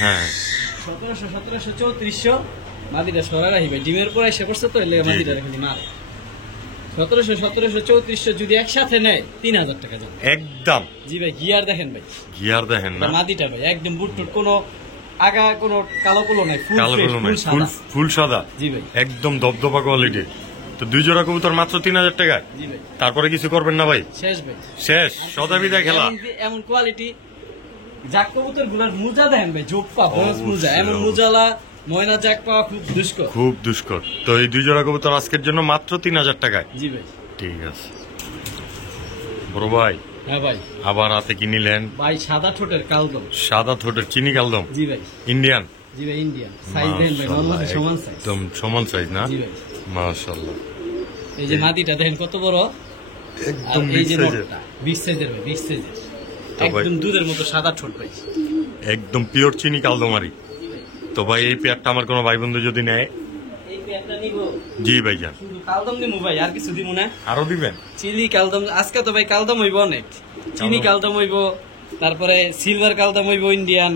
হ্যাঁ 1700 3400। মাদিটা সরা রাখি ভাই, ডিমের পর এসে পড়ছে তো, এলে জি, মাদিটা জি। খালি মারে। 1700 3400 যদি একসাথে নেয় 3000 টাকা যাবে। একদম। জি ভাই গিয়ার দেখেন ভাই, গিয়ার দেখেন না? মাদিটা ভাই একদম বুট টুট, কোনো আগা কোনো কালো কুলো নাই, ফুল কালো ফ্রেশ, কোনো ফুল নাই, সাদা। ফুল সাদা, জি ভাই। একদম দবদবা কোয়ালিটি। তো দুই জোড়া কবুতর মাত্র 3000 টাকায়। জি ভাই। তারপরে কিছু করবেন না ভাই? শেষ ভাই। শেষ, সদাবিদায় খেলা। এমন কোয়ালিটি জাক কবুতর গুলার মুজা দেখেন ভাই, জোপ্পা ব্রোঞ্জ মুজা, অবশ্যই, এমন অবশ্যই। মুজালা ময়না জাক পাওয়া খুব দুষ্কর। খুব দুষ্কর। তো এই দুই জোড়া কবুতর আজকের জন্য মাত্র 3000 টাকায়। জি ভাই। ঠিক আছে বড় ভাই, হ্যাঁ ভাই। আবার হাতে কি নিলেন? ভাই সাদা ঠোঁটের কালদম। সাদা ঠোঁটের চিনি কালদম, জি ভাই। ইন্ডিয়ান। জি ভাই ইন্ডিয়ান সাইজ দেন ভাই, মাশাআল্লাহ, নরমালি সমান সাইজ। একদম সমান সাইজ না? জি ভাই। মাশাআল্লাহ, এই যে মাদিটা দেখেন কত বড়, আর একদম এই বিগ যে সাইজের, নটটা বিগ সাইজের ভাই, বিগ সাইজের তো ভাই- একদম দুধের মতো সাদা ঠোঁট ভাই। একদম পিওর চিনি কালদমারি। তো ভাই এই পেয়ারটা আমার কোনো ভাই বন্ধু যদি নেয়? এই পেয়ারটা নিব, জি ভাইজান। শুধু কালদম নিবো ভাই, আর কিছু দিব না। আরো দিবেন? চিলি কালদম আজকে তো ভাই কালদম হইব অনেক, চিনি কালদম হইব, তারপরে সিলভার কালদম হইব ইন্ডিয়ান।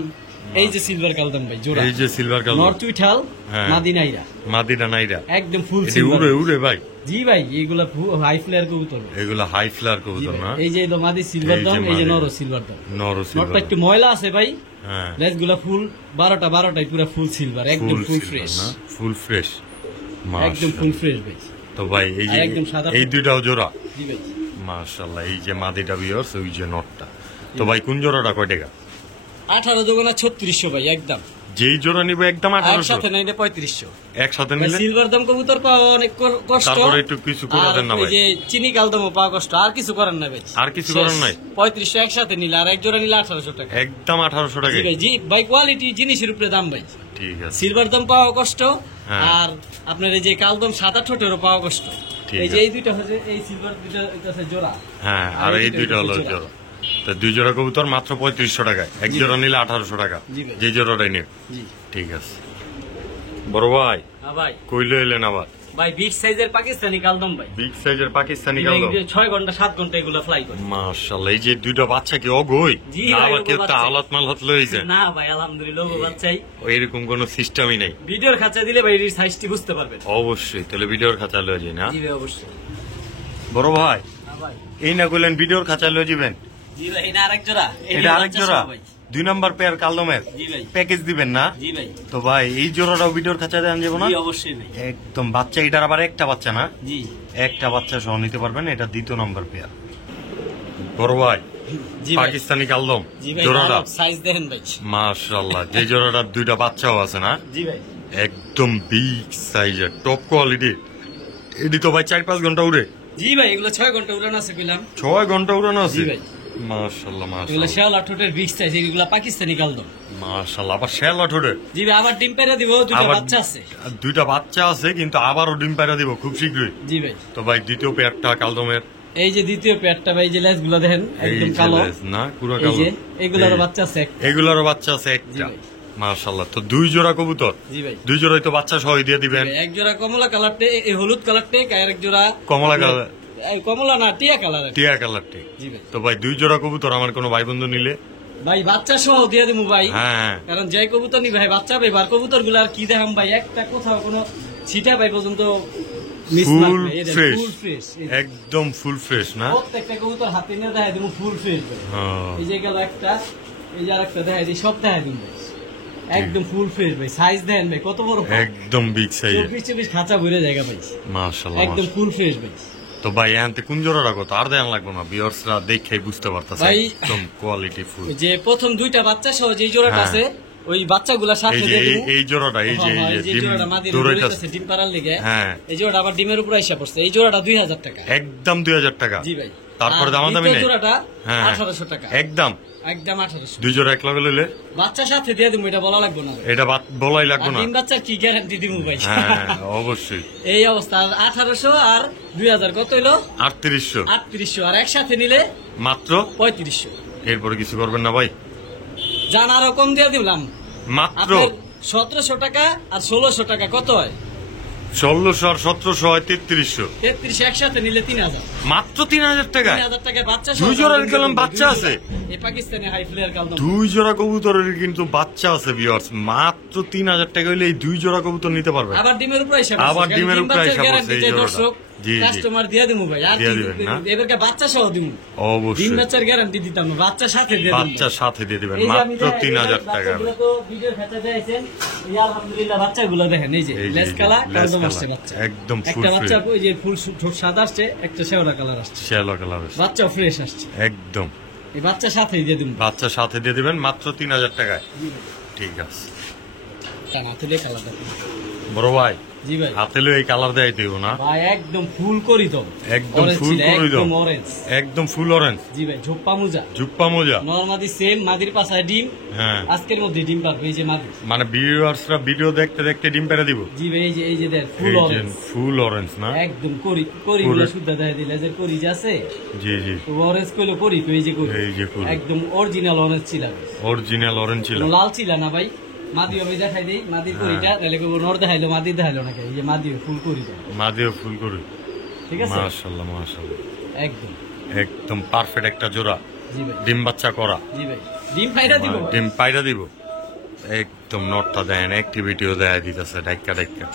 এই যে সিলভার কালদম ভাই জোড়া, এই যে সিলভার কালদম, নর্থ উইঠাল হ্যাঁ। মাদিনাইরা, মাদিনা নাইরা, একদম ফুল এটি সিলভার। উড়ে উড়ে ভাই। জি ভাই এগুলা হাই ফ্লেয়ার কবুতর। এগুলো হাই ফ্লার জি কবুতর ভাই, না? এই যে এলো মাদি সিলভার এই যে দম, এই যে মাদি। নর সিলভার দম। নর নটটা সিলভার, একটু ময়লা আছে ভাই, হ্যাঁ লেজ গুলা ফুল 12টাই পুরো ফুল সিলভার, একদম ফুল সিলভার ফ্রেশ, না? ফুল ফ্রেশ, একদম ফুল ফ্রেশ ভাই। তো ভাই এই যে আর একদম সাদা এই ফুল। দুইটাও জোড়া, জি ভাই। মাশাআল্লাহ। এই যে মাদিটা বিয়ার্স, ওই যে নটটা। তো ভাই কোন জোড়াটা কয় টাকা? 18 দোকানা 3600 ভাই একদম। যেই জোড়া নিবে একদম আর 1800, সাথে নাইলে 3500। একসাথে ভাই নিলে সিলভার দাম কবুতর পাওয়া অনেক কষ্ট। তারপরে একটু কিছু করে আর দেন না ওই ভাই? যে চিনি কালদমও পাওয়া কষ্ট, আর কিছু করেন না ভাই। আর কিছু করার নাই? 3500 একসাথে নিলে, আর এক জোড়া নিলে 1800 টাকা। একদম 1800 জি টাকা। ভাই, জি ভাই কোয়ালিটি জিনিসের উপরে দাম ভাই। ঠিক আছে, সিলভার দাম পাওয়া কষ্ট, হ্যাঁ। আর আপনার এই যে কালদম সাদা ঠোঁটেরও পাওয়া কষ্ট। ঠিক এই যে আছে। এই দুইটা হচ্ছে এই সিলভার দুইটা এটা হচ্ছে জোড়া। হ্যাঁ। আর এই দুইটা হলো জোড়া। তো দুই জোড়া কবুতর মাত্র 3500 টাকায়, এক জি জোড়া ভাই। নিলে 1800 টাকা। জি ভাই। যে জোড়াটাই নিন। জি ঠিক আছে বড় ভাই, হ্যাঁ ভাই। কইলে এলেন আবার? ভাই বিগ সাইজের পাকিস্তানি কালদম ভাই, বিগ সাইজের পাকিস্তানি কালদম 6 ঘন্টা 7 ঘন্টা এগুলো ফ্লাই করে। মাশাআল্লাহ, এই যে দুইটা বাচ্চা কি অগই জি না, ভাই, আবার কেউ ওগো তা বাচ্চা। আলাত মালাত লইছে? না ভাই আলহামদুলিল্লাহ ওগো বাচ্চাই। এরকম কোনো সিস্টেমই নাই। ভিডিওর খাঁচা দিলে ভাই এর সাইজটি বুঝতে পারবেন। অবশ্যই, তাহলে ভিডিওর খাঁচা লয়ে যাই না জি ভাই অবশ্যই। বড় ভাই, হ্যাঁ ভাই। এই না কইলেন ভিডিওর খাঁচা লয়ে যাবেন? জি ভাই এটা আরেক জোড়া। এটা আরেক জোড়া, 2 নাম্বার পেয়ার কালদমের জি ভাই। প্যাকেজ দিবেন না? জি ভাই। তো ভাই এই জোড়াটাও ভিডিওর খাঁচা দেন যাবো না? জি অবশ্যই ভাই। একদম বাচ্চা, এটার আবার একটা বাচ্চা না? জি একটা বাচ্চা সহ নিতে পারবেন, এটা 2 নাম্বার পেয়ার। বড় ভাই, জি ভাই। পাকিস্তানি কালদম জি ভাই জোড়াটা সাইজ দেখেন ভাই। মাশাআল্লাহ, যে জোড়াটার 2টা বাচ্চাও আছে না, জি ভাই। একদম বিগ সাইজের টপ কোয়ালিটি। এটি তো ভাই 4-5 ঘন্টা উড়ে? জি ভাই এগুলো 6 ঘন্টা উড়ান আছে কইলাম। 6 ঘন্টা উড়ানো আছে? জি ভাই। মাশাআল্লাহ এগুলো মাশাআল্লাহ শেওলা ঠোঁটের বিগ সাইজ, এগুলো পাকিস্তানি কালদম। মাশাআল্লাহ, আবার শেলা ঠোঁটে। জি ভাই আবার ডিম পেরে দিব, দুটো আবার বাচ্চা আছে। 2টা বাচ্চা আছে, কিন্তু আবারও ডিম পায়রা দিব খুব শীঘ্রই। জি ভাই। তো ভাই দ্বিতীয় পেয়ারটা কালদমের, এই যে দ্বিতীয় পেয়ারটা ভাই, যে লেজগুলো দেখেন এই একদম যে কালো। লেজ না, পুরো এই কালো। যে এগুলোর এই- বাচ্চা আছে একটা। এগুলোরও বাচ্চা আছে জি একটা। ভাই। মাশাআল্লাহ, তো 2 জোড়া কবুতর, জি ভাই। 2 জোড়াই তো বাচ্চা সহ দিয়ে দিবেন। এক জোড়া কমলা কালারটে, এই হলুদ কালারটে, আর এক জোড়া কমলা কালার, এই কমলা না টিয়া কালার। টিয়া কালারটি। জি ভাই। তো ভাই 2 জোড়া কবুতর আমার কোনো ভাই বন্ধু নিলে? ভাই বাচ্চা সহ দিয়ে দেবো ভাই। হ্যাঁ, কারণ যে কবুতর নি ভাই বাচ্চা পাই, বার কবুতর গুলো আর কি দেখাম ভাই, একটা কোথাও কোনো ছিটা পাই পর্যন্ত ফুল ফ্রেশ, ফুল ফ্রেশ। একদম ফুল ফ্রেশ না? প্রত্যেকটা কবুতর হাতে নিয়ে দেখাই দেবো ফুল ফ্রেশ ভাই। হ্যাঁ। এই যে গেল একটা, এই যে আরেকটা দেখাই দিই, সব দেখাই দিন ভাই, একদম ফুল ফ্রেশ ভাই। সাইজ দেন ভাই কত বড়, একদম বিগ সাইজের। 24 খাঁচা ভরে জায়গা ভাই, মাশাআল্লাহ একদম ফুল ফ্রেশ ভাই। তো ভাই এনতে কোন জোড়াটা কত আর দেন লাগবে না, ভিউয়ার্সরা দেখেই বুঝতে পারতাছে ভাই, একদম কোয়ালিটি ফুল। ওই যে প্রথম 2টা বাচ্চা সহ যে জোড়াটা হ্যাঁ। আছে, ওই বাচ্চাগুলা এই সাথে যে দিয়ে দেবো। এই জোড়াটা, এই যে হ্যাঁ, এই এই যে যে ডিম জোড়াটা মাদির দৌড়াইতাছে। দৌড়াইতাছে ডিম পাড়ার লেগে। হ্যাঁ। এই জোড়াটা আবার ডিমের উপর আইসা পড়ছে, এই জোড়াটা 2000 টাকা। একদম 2000 টাকা। জি ভাই। তারপরে আর দামাদামি দ্বিতীয় নেই? জোড়াটা হ্যাঁ 1800 টাকা। একদম একদম 1800। 2 জোড়া এক লগে লইলে বাচ্চার সাথে দিয়ে দেবো, এটা বলা লাগবে না ভাই। এটা বলাই আর লাগবে না। ডিম বাচ্চার কি গ্যারান্টি দিব ভাই? হ্যাঁ অবশ্যই। এই অবস্থা। আর 1800 আর 2000 কত হইলো? 3800 3800। আর একসাথে নিলে মাত্র। 3500। এরপরে কিছু করবেন না ভাই? জানা রকম দিয়ে দিলাম মাত্র আপনার 1700 টাকা আর 1600 টাকা কত হয়? 1600 আর 1700 হয় 3300। 3300 একসাথে নিলে 3000। মাত্র 3000 টাকা। 3000 টাকা বাচ্চা। 2 জোড়ার কালাম বাচ্চা আছে। এই পাকিস্তানি হাই প্লেয়ার কালদম। 2 জোড়া কবুতরের কিন্তু বাচ্চা আছে ভিউয়ার্স, মাত্র 3000 টাকা হইলে এই 2 জোড়া কবুতর নিতে পারবেন। আবার ডিমের উপর আইসা আবার ডিমের উপর আইসা পড়ছে এই জোড়াটা। দর্শক জি, জি। কাস্টমার দিয়ে দেবো ভাই। আর দিয়ে দিবেন না? এবারকে বাচ্চা সহ দিব। ডিম অবশ্যই বাচ্চার গ্যারান্টি দিতাম না, বাচ্চার সাথে দিয়ে দিন। বাচ্চার সাথে দিয়ে দিবেন এই যে আমি মাত্র দেখাই, 3000 টাকা। বাচ্চাগুলো তো ভিডিওর খাতা দিয়েছেন। এই আলহামদুলিল্লাহ বাচ্চাগুলো দেখেন, এই যে এই যে, লেস কালা লেস কালদম কালা, আসছে বাচ্চা। একদম একটা full বাচ্চা free। ওই যে ফুল ঠোঁট সাদা আসছে, একটা শেওড়া কালার আসছে। শ্যালো কালার বাচ্চা ফ্রেশ আসছে, একদম। এই বাচ্চার সাথেই দিয়ে দিন। বাচ্চার সাথে দিয়ে দিবেন মাত্র 3000 টাকায়। ঠিক আছে হাতে দিয়ে কালার দেখুন। বড় ভাই, জি ভাই। হাতে লই এই কালার দেয় দিব না? ভাই একদম ফুল করি দাও, একদম Orange ফুল ছিল, করে দাও, একদম অরেঞ্জ। একদম ফুল অরেঞ্জ। জি ভাই, ঝোপ্পা মোজা, জুপ্পা মোজা। নরমাদি সেম, মাদির পাশায় ডিম। হ্যাঁ, আজকের মধ্যে ডিম পারবে, এই যে মাদি। মানে ভিউয়ার্সরা ভিডিও দেখতে দেখতে ডিম পেরে দিব। জি ভাই, এই যে দেখ ফুল এই যে অরেঞ্জ, ফুল অরেঞ্জ না? একদম করি করি পুরো- শুদ্ধ দেখাই দিলে যে করি যে আছে, জি জি, তো অরেঞ্জ কইলো করি, তো এই যে করি, এই যে করি। একদম অরিজিনাল অরেঞ্জ ছিল, অরিজিনাল অরেঞ্জ ছিল। কোনো লাল ছিল না ভাই। মাদি আমি দেখাই দিই, মাদির করিটা তাহলে কেউ নর দেখাইলো, মাদি দেখাইলো না, এই যে মাদি ফুল করি দাও। মাদিও ফুল করি। ঠিক আছে, মাশাআল্লাহ মাশাআল্লাহ, একদম। একদম পারফেক্ট একটা জোড়া। জি ভাই, ডিম বাচ্চা করা। জি ভাই, ডিম ফাইরা দিব। ডিম পাইরা দিব একদম। নটটা দেন অ্যাক্টিভিটিও দেয়া দিতেছে ডাইক্কা ডাইক্কা।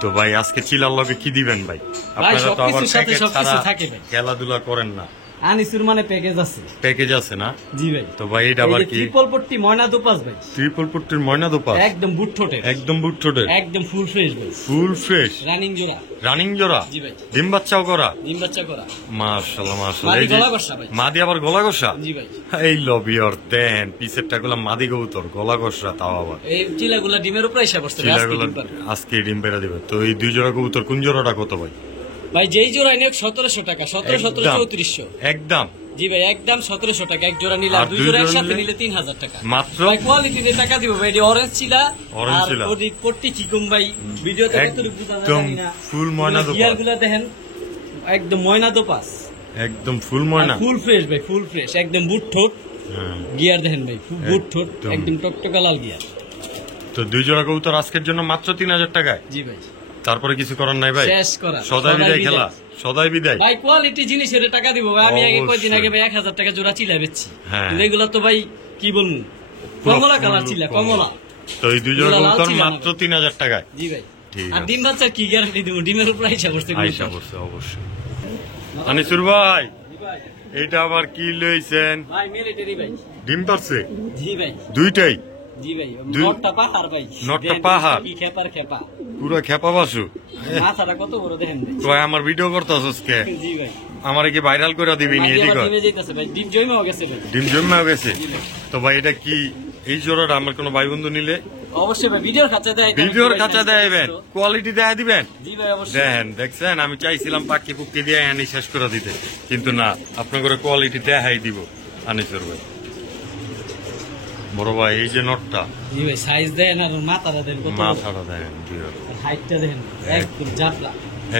তো ভাই আজকে চিলার লগে কি দিবেন ভাই? আপনারা তো আবার সবকিছুর সাথে প্যাকেজ সবকিছু ছাড়া থাকে ভাই। খেলাধুলা করেন না। আনিসুর মানে প্যাকেজ আছে। প্যাকেজ আছে না? জি ভাই। তো ভাই এটা আবার কি? ট্রিপল পট্টি ময়না দোপাস ভাই, ট্রিপল পুট্টির ময়না দোপাস, একদম বুট ঠোঁটে, একদম বুট ঠোঁটের, একদম ফুল ফ্রেশ ভাই, ফুল ফ্রেশ, রানিং জোড়া। রানিং জোড়া। জি ভাই, ডিম বাচ্চাও করা। ডিম বাচ্চা করা। মাশাআল্লাহ মাশাআল্লাহ। মাদি এই যে গলা কষা ভাই। মাদি আবার গলা কষা। জি ভাই, এই লবিয়র দেন পিছেরটা গুলা মাদি কবুতর, গলা কষা তাও আবার। এই চিলাগুলা ডিমের উপর এসে বসছে ভাই, আজকে চিলাগুলা ডিম পারবে। আজকে ডিম পেড়া দিবে। তো এই 2 জোড়া কবুতর কোন জোড়াটা কত ভাই? ভাই যেই জোড়া নিয়ে 1700 টাকা, 17, 17, একদম। 3400। একদম জি ভাই, একদম 1700 টাকা এক জোড়া নিলে, আর আর 2 দুই জোড়া জোড়া একসাথে নিলে? নিলে 3000 টাকা মাত্র। ভাই। কোয়ালিটিতে টাকা দিব ভাই। এটি অরেঞ্জ ছিলা, Orange আর ছিলা। ওই পট্টি কি কম ভাই, ভিডিওতে কতটুকু বুঝা যায় একদম জানি না। ফুল ময়না দোপাস। গিয়ারগুলা দেখেন, একদম ময়না দোপাস, একদম ফুল ময়না। ফুল ফ্রেশ ভাই, ফুল ফ্রেশ, একদম বুট ঠোঁট। হ্যাঁ। গিয়ার দেখেন ভাই, বুট ঠোঁট, একদম। একদম টকটকা লাল গিয়ার। তো 2 জোড়া কবুতর আজকের জন্য মাত্র 3000 টাকায়। জি ভাই, তারপরে কিছু করার নাই ভাই, শেষ করা সদাই বিদায় খেলা, সদাই বিদায়। ভাই কোয়ালিটি জিনিসের টাকা দিব ভাই। আমি আগে কয়দিন আগে ভাই 1000 টাকা জোড়া চিলা বেচছি, এগুলো তো ভাই কি বলবো, কমলা কালার চিলা, কমলা। তো এই দুই জোড়া কবুতর মাত্র 3000 টাকায়। জি ভাই। আর ডিম বাচ্চার কি গ্যারান্টি দিব, ডিমের উপর আইসা করছে অবশ্যই। আনিসুর ভাই, এটা আবার কি লইছেন ভাই? মিলিটারি ভাই। ডিম পারছে? জি ভাই। দুইটাই? জি ভাই। নটটা পাহাড় ভাই, নটটা পাহাড়, কি খেপার খেপা, পুরো খেপা বাসু। মাথাটা কত বড় দেখেন ভাই। তো আমার ভিডিও করতেছস কে? জি ভাই। আমারে কি ভাইরাল করে দিবি নি? এদিক ডিমে যাইতাছে ভাই, ডিম জমা গেছে ভাই। ডিম জমা গেছে? তো ভাই এটা কি, এই জোড়াটা আমার কোনো ভাই বন্ধু নিলে অবশ্যই ভাই ভিডিওর খাঁচা দেয়, ভিডিওর কাছে দেবেন, কোয়ালিটি দেয়া দিবেন। জি ভাই অবশ্যই। দেখেন, দেখছেন, আমি চাইছিলাম পাকি পুকি দিয়ে আনি শেষ করে দিতে, কিন্তু না, আপনার করে কোয়ালিটি দেখাই দিব আনিসুর ভাই। বড় ভাই, এই যে নটটা, জি ভাই সাইজ দেন আর মাথাটা দেন, কত মাথাটা দেখেন, হাইটটা দেখেন, একদম জাবলা,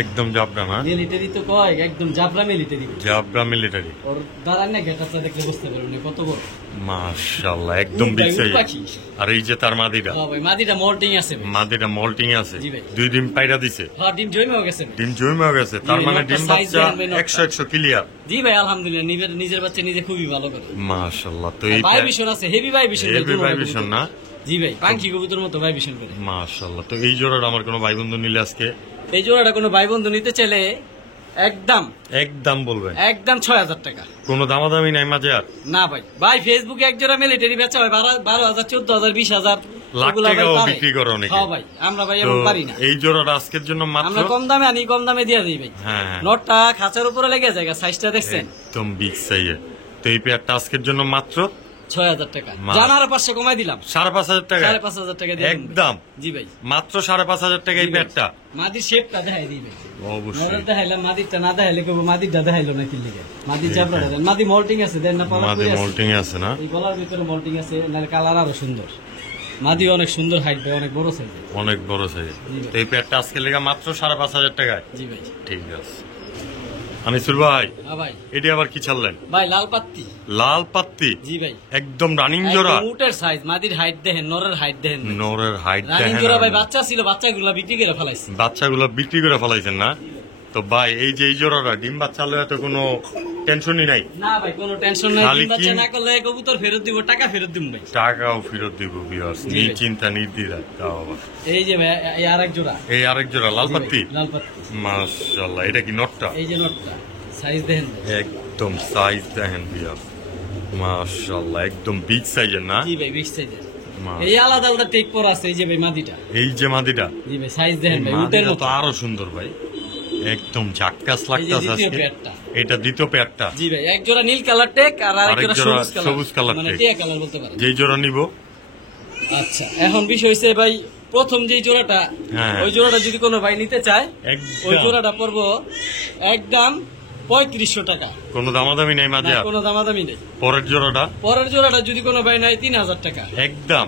একদম জাবরা না? মিলিটারি তো কয়, একদম জাবলা মিলিটারি, জাবরা মিলিটারি। ওর দাঁড়ান না, গেটআপটা দেখলে বুঝতে পারবেন কত বড়, মাশাআল্লাহ, একদম বিগ সাইজ। আর এই যে তার মাদিটা, হ্যাঁ ভাই মাদিটা মোল্টিং আছে ভাই, মাদিটা মোল্টিং আছে, জি ভাই। 2 ডিম পাইরা দিছে? হ্যাঁ ডিম জমা গেছে, ডিম জমা গেছে, তার মানে ডিম বাচ্চা 100 ক্লিয়ার। জি ভাই আলহামদুলিল্লাহ, নিজের বাচ্চা নিজে খুবই ভালো করে, মাশাআল্লাহ। তো এই ভাইবিশন আছে, হেভি ভাইবিশন, হেভি ভাইবিশন না? জি ভাই, পাখি কবুতর মতো ভাইবিশন করে, মাশাআল্লাহ। তো এই জোড়াটা আমার কোনো ভাই বন্ধু নিলে আজকে, এই জোড়াটা কোনো ভাই বন্ধু নিতে চাইলে একদম বলবেন, একদম 6000 টাকা, কোনো দামাদামি নাই মাঝে আর? না ভাই। ভাই ফেসবুকে এক জোড়া মিলিটারি বেচা হয় 12,000, 14,000, 20,000 লাখ টাকাও বিক্রি করে অনেকে। হ্যাঁ ভাই, আমরা ভাই এমন পারি না। এই জোড়াটা আজকের জন্য মাত্র, আমরা কম দামে আনি, কম দামে দিয়ে দিই ভাই। হ্যাঁ, নটটা খাঁচার উপরে লেগে যায়, সাইজটা দেখছেন একদম বিগ সাইজের। তো এই পেয়ারটা আজকের জন্য মাত্র 6000 টাকা, জানার 500 কমাই দিলাম, 5,500 টাকা, 5,500 টাকা দিয়ে একদম। জি ভাই, মাত্র 5,500 টাকা এই পেয়ারটা। মাদির শেপটা দেখাই দিই ভাই, অবশ্যই দেখাইলাম, মাদিরটা না দেখাইলে কেউ মাদিরটা দেখাইলো না, কি লিগে মাদির চাপড়া দেন, মাদি মোল্টিং আছে, দেন না মাদি মোল্টিং আছে না? এই গলার ভিতরে মোল্টিং আছে, নালে কালার আরো সুন্দর, মাদি অনেক সুন্দর হাইট ভাই, অনেক বড় সাইজ, অনেক বড় সাইজ। তো এই পেয়ারটা আজকে লেগা মাত্র 5,500 টাকায়। জি ভাই। ঠিক আছে আনিসুর ভাই, হ্যাঁ ভাই। এটি আবার কি ছাড়লেন ভাই? লাল পাত্তি। লাল পাত্তি? জি ভাই। একদম রানিং জোড়া, উটের সাইজ, মাদির হাইট দেখেন, নরের হাইট দেখেন, নরের হাইট রানিং জোড়া ভাই। বাচ্চা ছিল, বাচ্চাগুলো বিক্রি করে ফেলাইছে, বাচ্চাগুলো বিক্রি করে ফেলাইছেন না? তো ভাই এই যে এই জোড়াটা ডিম বাচ্চা লয়ে তো কোনো টেনশনই নাই? না ভাই, কোনো টেনশন নাই, ডিম বাচ্চা না করলে কবুতর ফেরত দিব, টাকা ফেরত দিব ভাই, টাকাও ফেরত দিব ভিউয়ার্স, নিশ্চিন্তা নির্দ্বিধায়। তাও আবার এই যে ভাই, এই আরেক জোড়া, এই আরেক জোড়া লাল পাত্তি? লাল পাত্তি, মাশাআল্লাহ। এটা কি নটটা? এই যে নটটা, সাইজ দেখেন, একদম সাইজ দেখেন ভিউয়ার্স, মাশাআল্লাহ, একদম বিগ সাইজের না? জি ভাই, বিগ সাইজের। এই আলাদা আলাদা টেক পর আছে, এই যে ভাই মাদিটা, এই যে মাদিটা, জি ভাই সাইজ দেখেন ভাই, উটের মতো আরো সুন্দর ভাই, একদম ঝাক্কাস লাগতাছে আজকে। এটা দ্বিতীয় পেয়ারটা? জি ভাই, এক জোড়া নীল কালার টেক আর আরেক জোড়া সবুজ কালার, মানে টিয়া কালার বলতে পারেন, যেই জোড়া নিব। আচ্ছা, এখন বিষয় হইছে ভাই, প্রথম যে জোড়াটা, ওই জোড়াটা যদি কোনো ভাই নিতে চায়, ওই জোড়াটা পড়বো একদম 3500 টাকা, কোনো দামাদামি নাই মাঝে আর? কোনো দামাদামি নেই। পরের জোড়াটা যদি কোনো ভাই নাই 3000 টাকা, একদম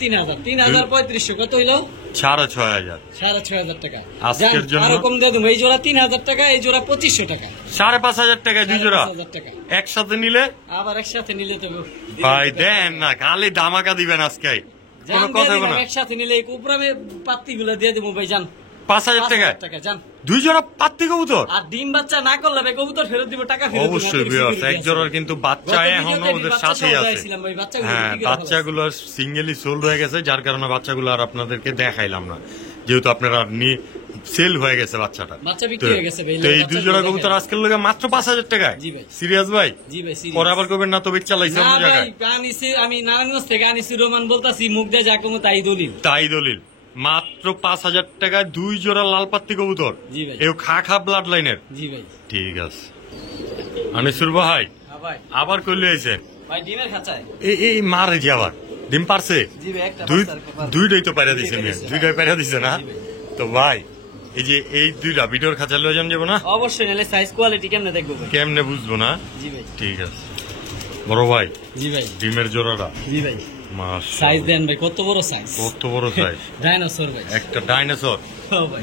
3000, 3500, কত হইলো? 6,500, 6,500 টাকা। আজকের জন্য আরো কম দিয়ে দেবো, এই জোড়া 3000 টাকা, এই জোড়া 2500 টাকা, 5,500 টাকা দুই জোড়া। 5,000 টাকা একসাথে নিলে? আবার একসাথে নিলে তো ভাই দেন না, খালি ধামাকা দিবেন আজকে, কোনো কথা হবে না। একসাথে নিলে উপরে পাত্তি গুলো দিয়ে দেবো ভাই, জান 5,000 টাকা জান, দুই জোড়া পাত্তি কবুতর। আর ডিম বাচ্চা না করলে ভাই কবুতর ফেরত দিব, টাকা ফেরত দিব। অবশ্যই ভিউয়ার্স, এক জোড়ার কিন্তু বাচ্চা এখনো ওদের সাথেই আছে। হ্যাঁ, বাচ্চাগুলো সিঙ্গেলি সোল্ড হয়ে গেছে, যার কারণে বাচ্চাগুলো আর আপনাদেরকে দেখাইলাম না, যেহেতু আপনারা সেল হয়ে গেছে বাচ্চাটা, বাচ্চা বিক্রি হয়ে গেছে ভাই। তো এই দুই জোড়া কবুতর আজকের লোকে মাত্র 5,000 টাকায়। জি ভাই। সিরিয়াস ভাই? জি ভাই সিরিয়াস। পরে আবার করবেন না তো, বিচ চালাইছে অন্য জায়গায়। আমি নারায়ণগঞ্জ থেকে আনিসুর রহমান বলতাছি, মুখ দিয়ে যা কমো তাই দলিল। মাত্র 5,000 টাকায় দুই জোড়া লাল পাত্তি কবুতর। জি ভাই। এও খা ব্লাড লাইনের। জি ভাই। ঠিক আছে আনিসুর ভাই, আবার কইলে আইছে ভাই ডিমের খাঁচায় এই মারে যে আবার ডিম পারছে? জি ভাই, একটা দুইটাই তো পাইরা দিছে, দুইটাই পাইরা দিছে না? তো ভাই এই যে এই দুইটা ভিডিওর খাঁচা লয়ে যাবো না? অবশ্যই, নালে সাইজ কোয়ালিটি কেমনে দেখবো ভাই? কেমনে বুঝবো না? জি ভাই। ঠিক আছে বড় ভাই। জি ভাই। ডিমের জোড়াটা? জি ভাই। সাইজ দেন ভাই, কত বড় সাইজ, কত বড় সাইজ, ডাইনোসর ভাই, একটা ডাইনোসর।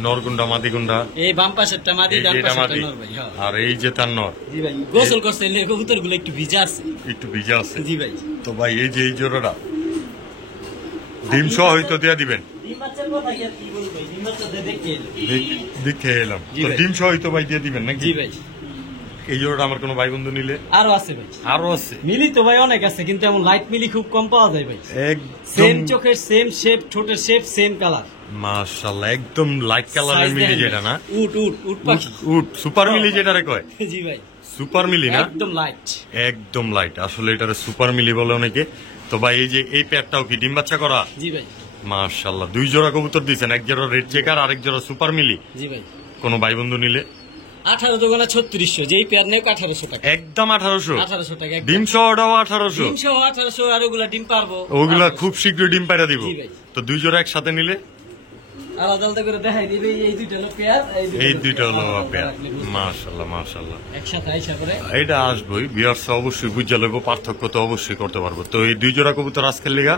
নরগুন্ডা মাদিগুন্ডা, এই বাম পাশেরটা মাদি, ডান পাশেরটা নর ভাই। আর এই যে তার নর। জি ভাই, গোসল করছে, এই কবুতর গুলো একটু ভিজা আছে। একটু ভিজা আছে? জি ভাই। তো ভাই এই যে এই জোড়াটা ডিম সহ হয়তো দিয়ে দিবেন। ডিম বাচ্চার কথা কি বলবো ভাই, ডিম বাচ্চা দেখে দেখে এলাম জি তো ভাই। ডিম সহ হয়তো ভাই দিয়ে দিবেন নাকি? জি ভাই, এই জোড়াটা আমার কোনো ভাই বন্ধু নিলে আরো আছে ভাই, আরো আছে মিলি তো ভাই অনেক আছে, কিন্তু এমন লাইট মিলি খুব কম পাওয়া যায় ভাই। একদম সেম চোখের সেম শেপ, ঠোঁটের শেপ সেম কালার, মাশাআল্লাহ একদম লাইট কালারের মিলি যেটা না, উট উট উট পাখি। উট সুপার মিলি যেটারে কয়, জি ভাই, সুপার মিলি না, একদম লাইট। একদম লাইট, আসলে এটারে সুপার মিলি বলে অনেকে। তো ভাই এই যে এই পেয়ারটাও কি ডিম বাচ্চা করা? জি ভাই, মাশাআল্লাহ 2 জোড়া কবুতর দিয়েছেন, এক জোড়া রেড চেকার আরেক জোড়া সুপার মিলি। জি ভাই, কোনো ভাই বন্ধু নিলে 18 দোকানে 3600, যেই পেয়ার নেই 1800 টাকা, একদম 1800 1800 টাকা একদম। ডিম সহটাও 1800, ডিম সহ 1800, আর ওগুলা ডিম পারবো ওগুলা 1800 খুব শীঘ্রই ডিম পাইরা দিব। জি ভাই। তো 2 জোড়া একসাথে নিলে আলাদা আলাদা করে দেখাই দিবে, এই দুইটা হলো পেয়ার, এই দুইটা হলো আলাদা আলাদা পেয়ার। রাখলে বুঝতে মাশাআল্লাহ মাশাআল্লাহ, পারবে। একসাথে আইসা করে এটা আসবই ভিউয়ার্স অবশ্যই বুঝা লইব, পার্থক্য তো অবশ্যই করতে পারবো। তো এই 2 জোড়া কবুতর আজকের লিগা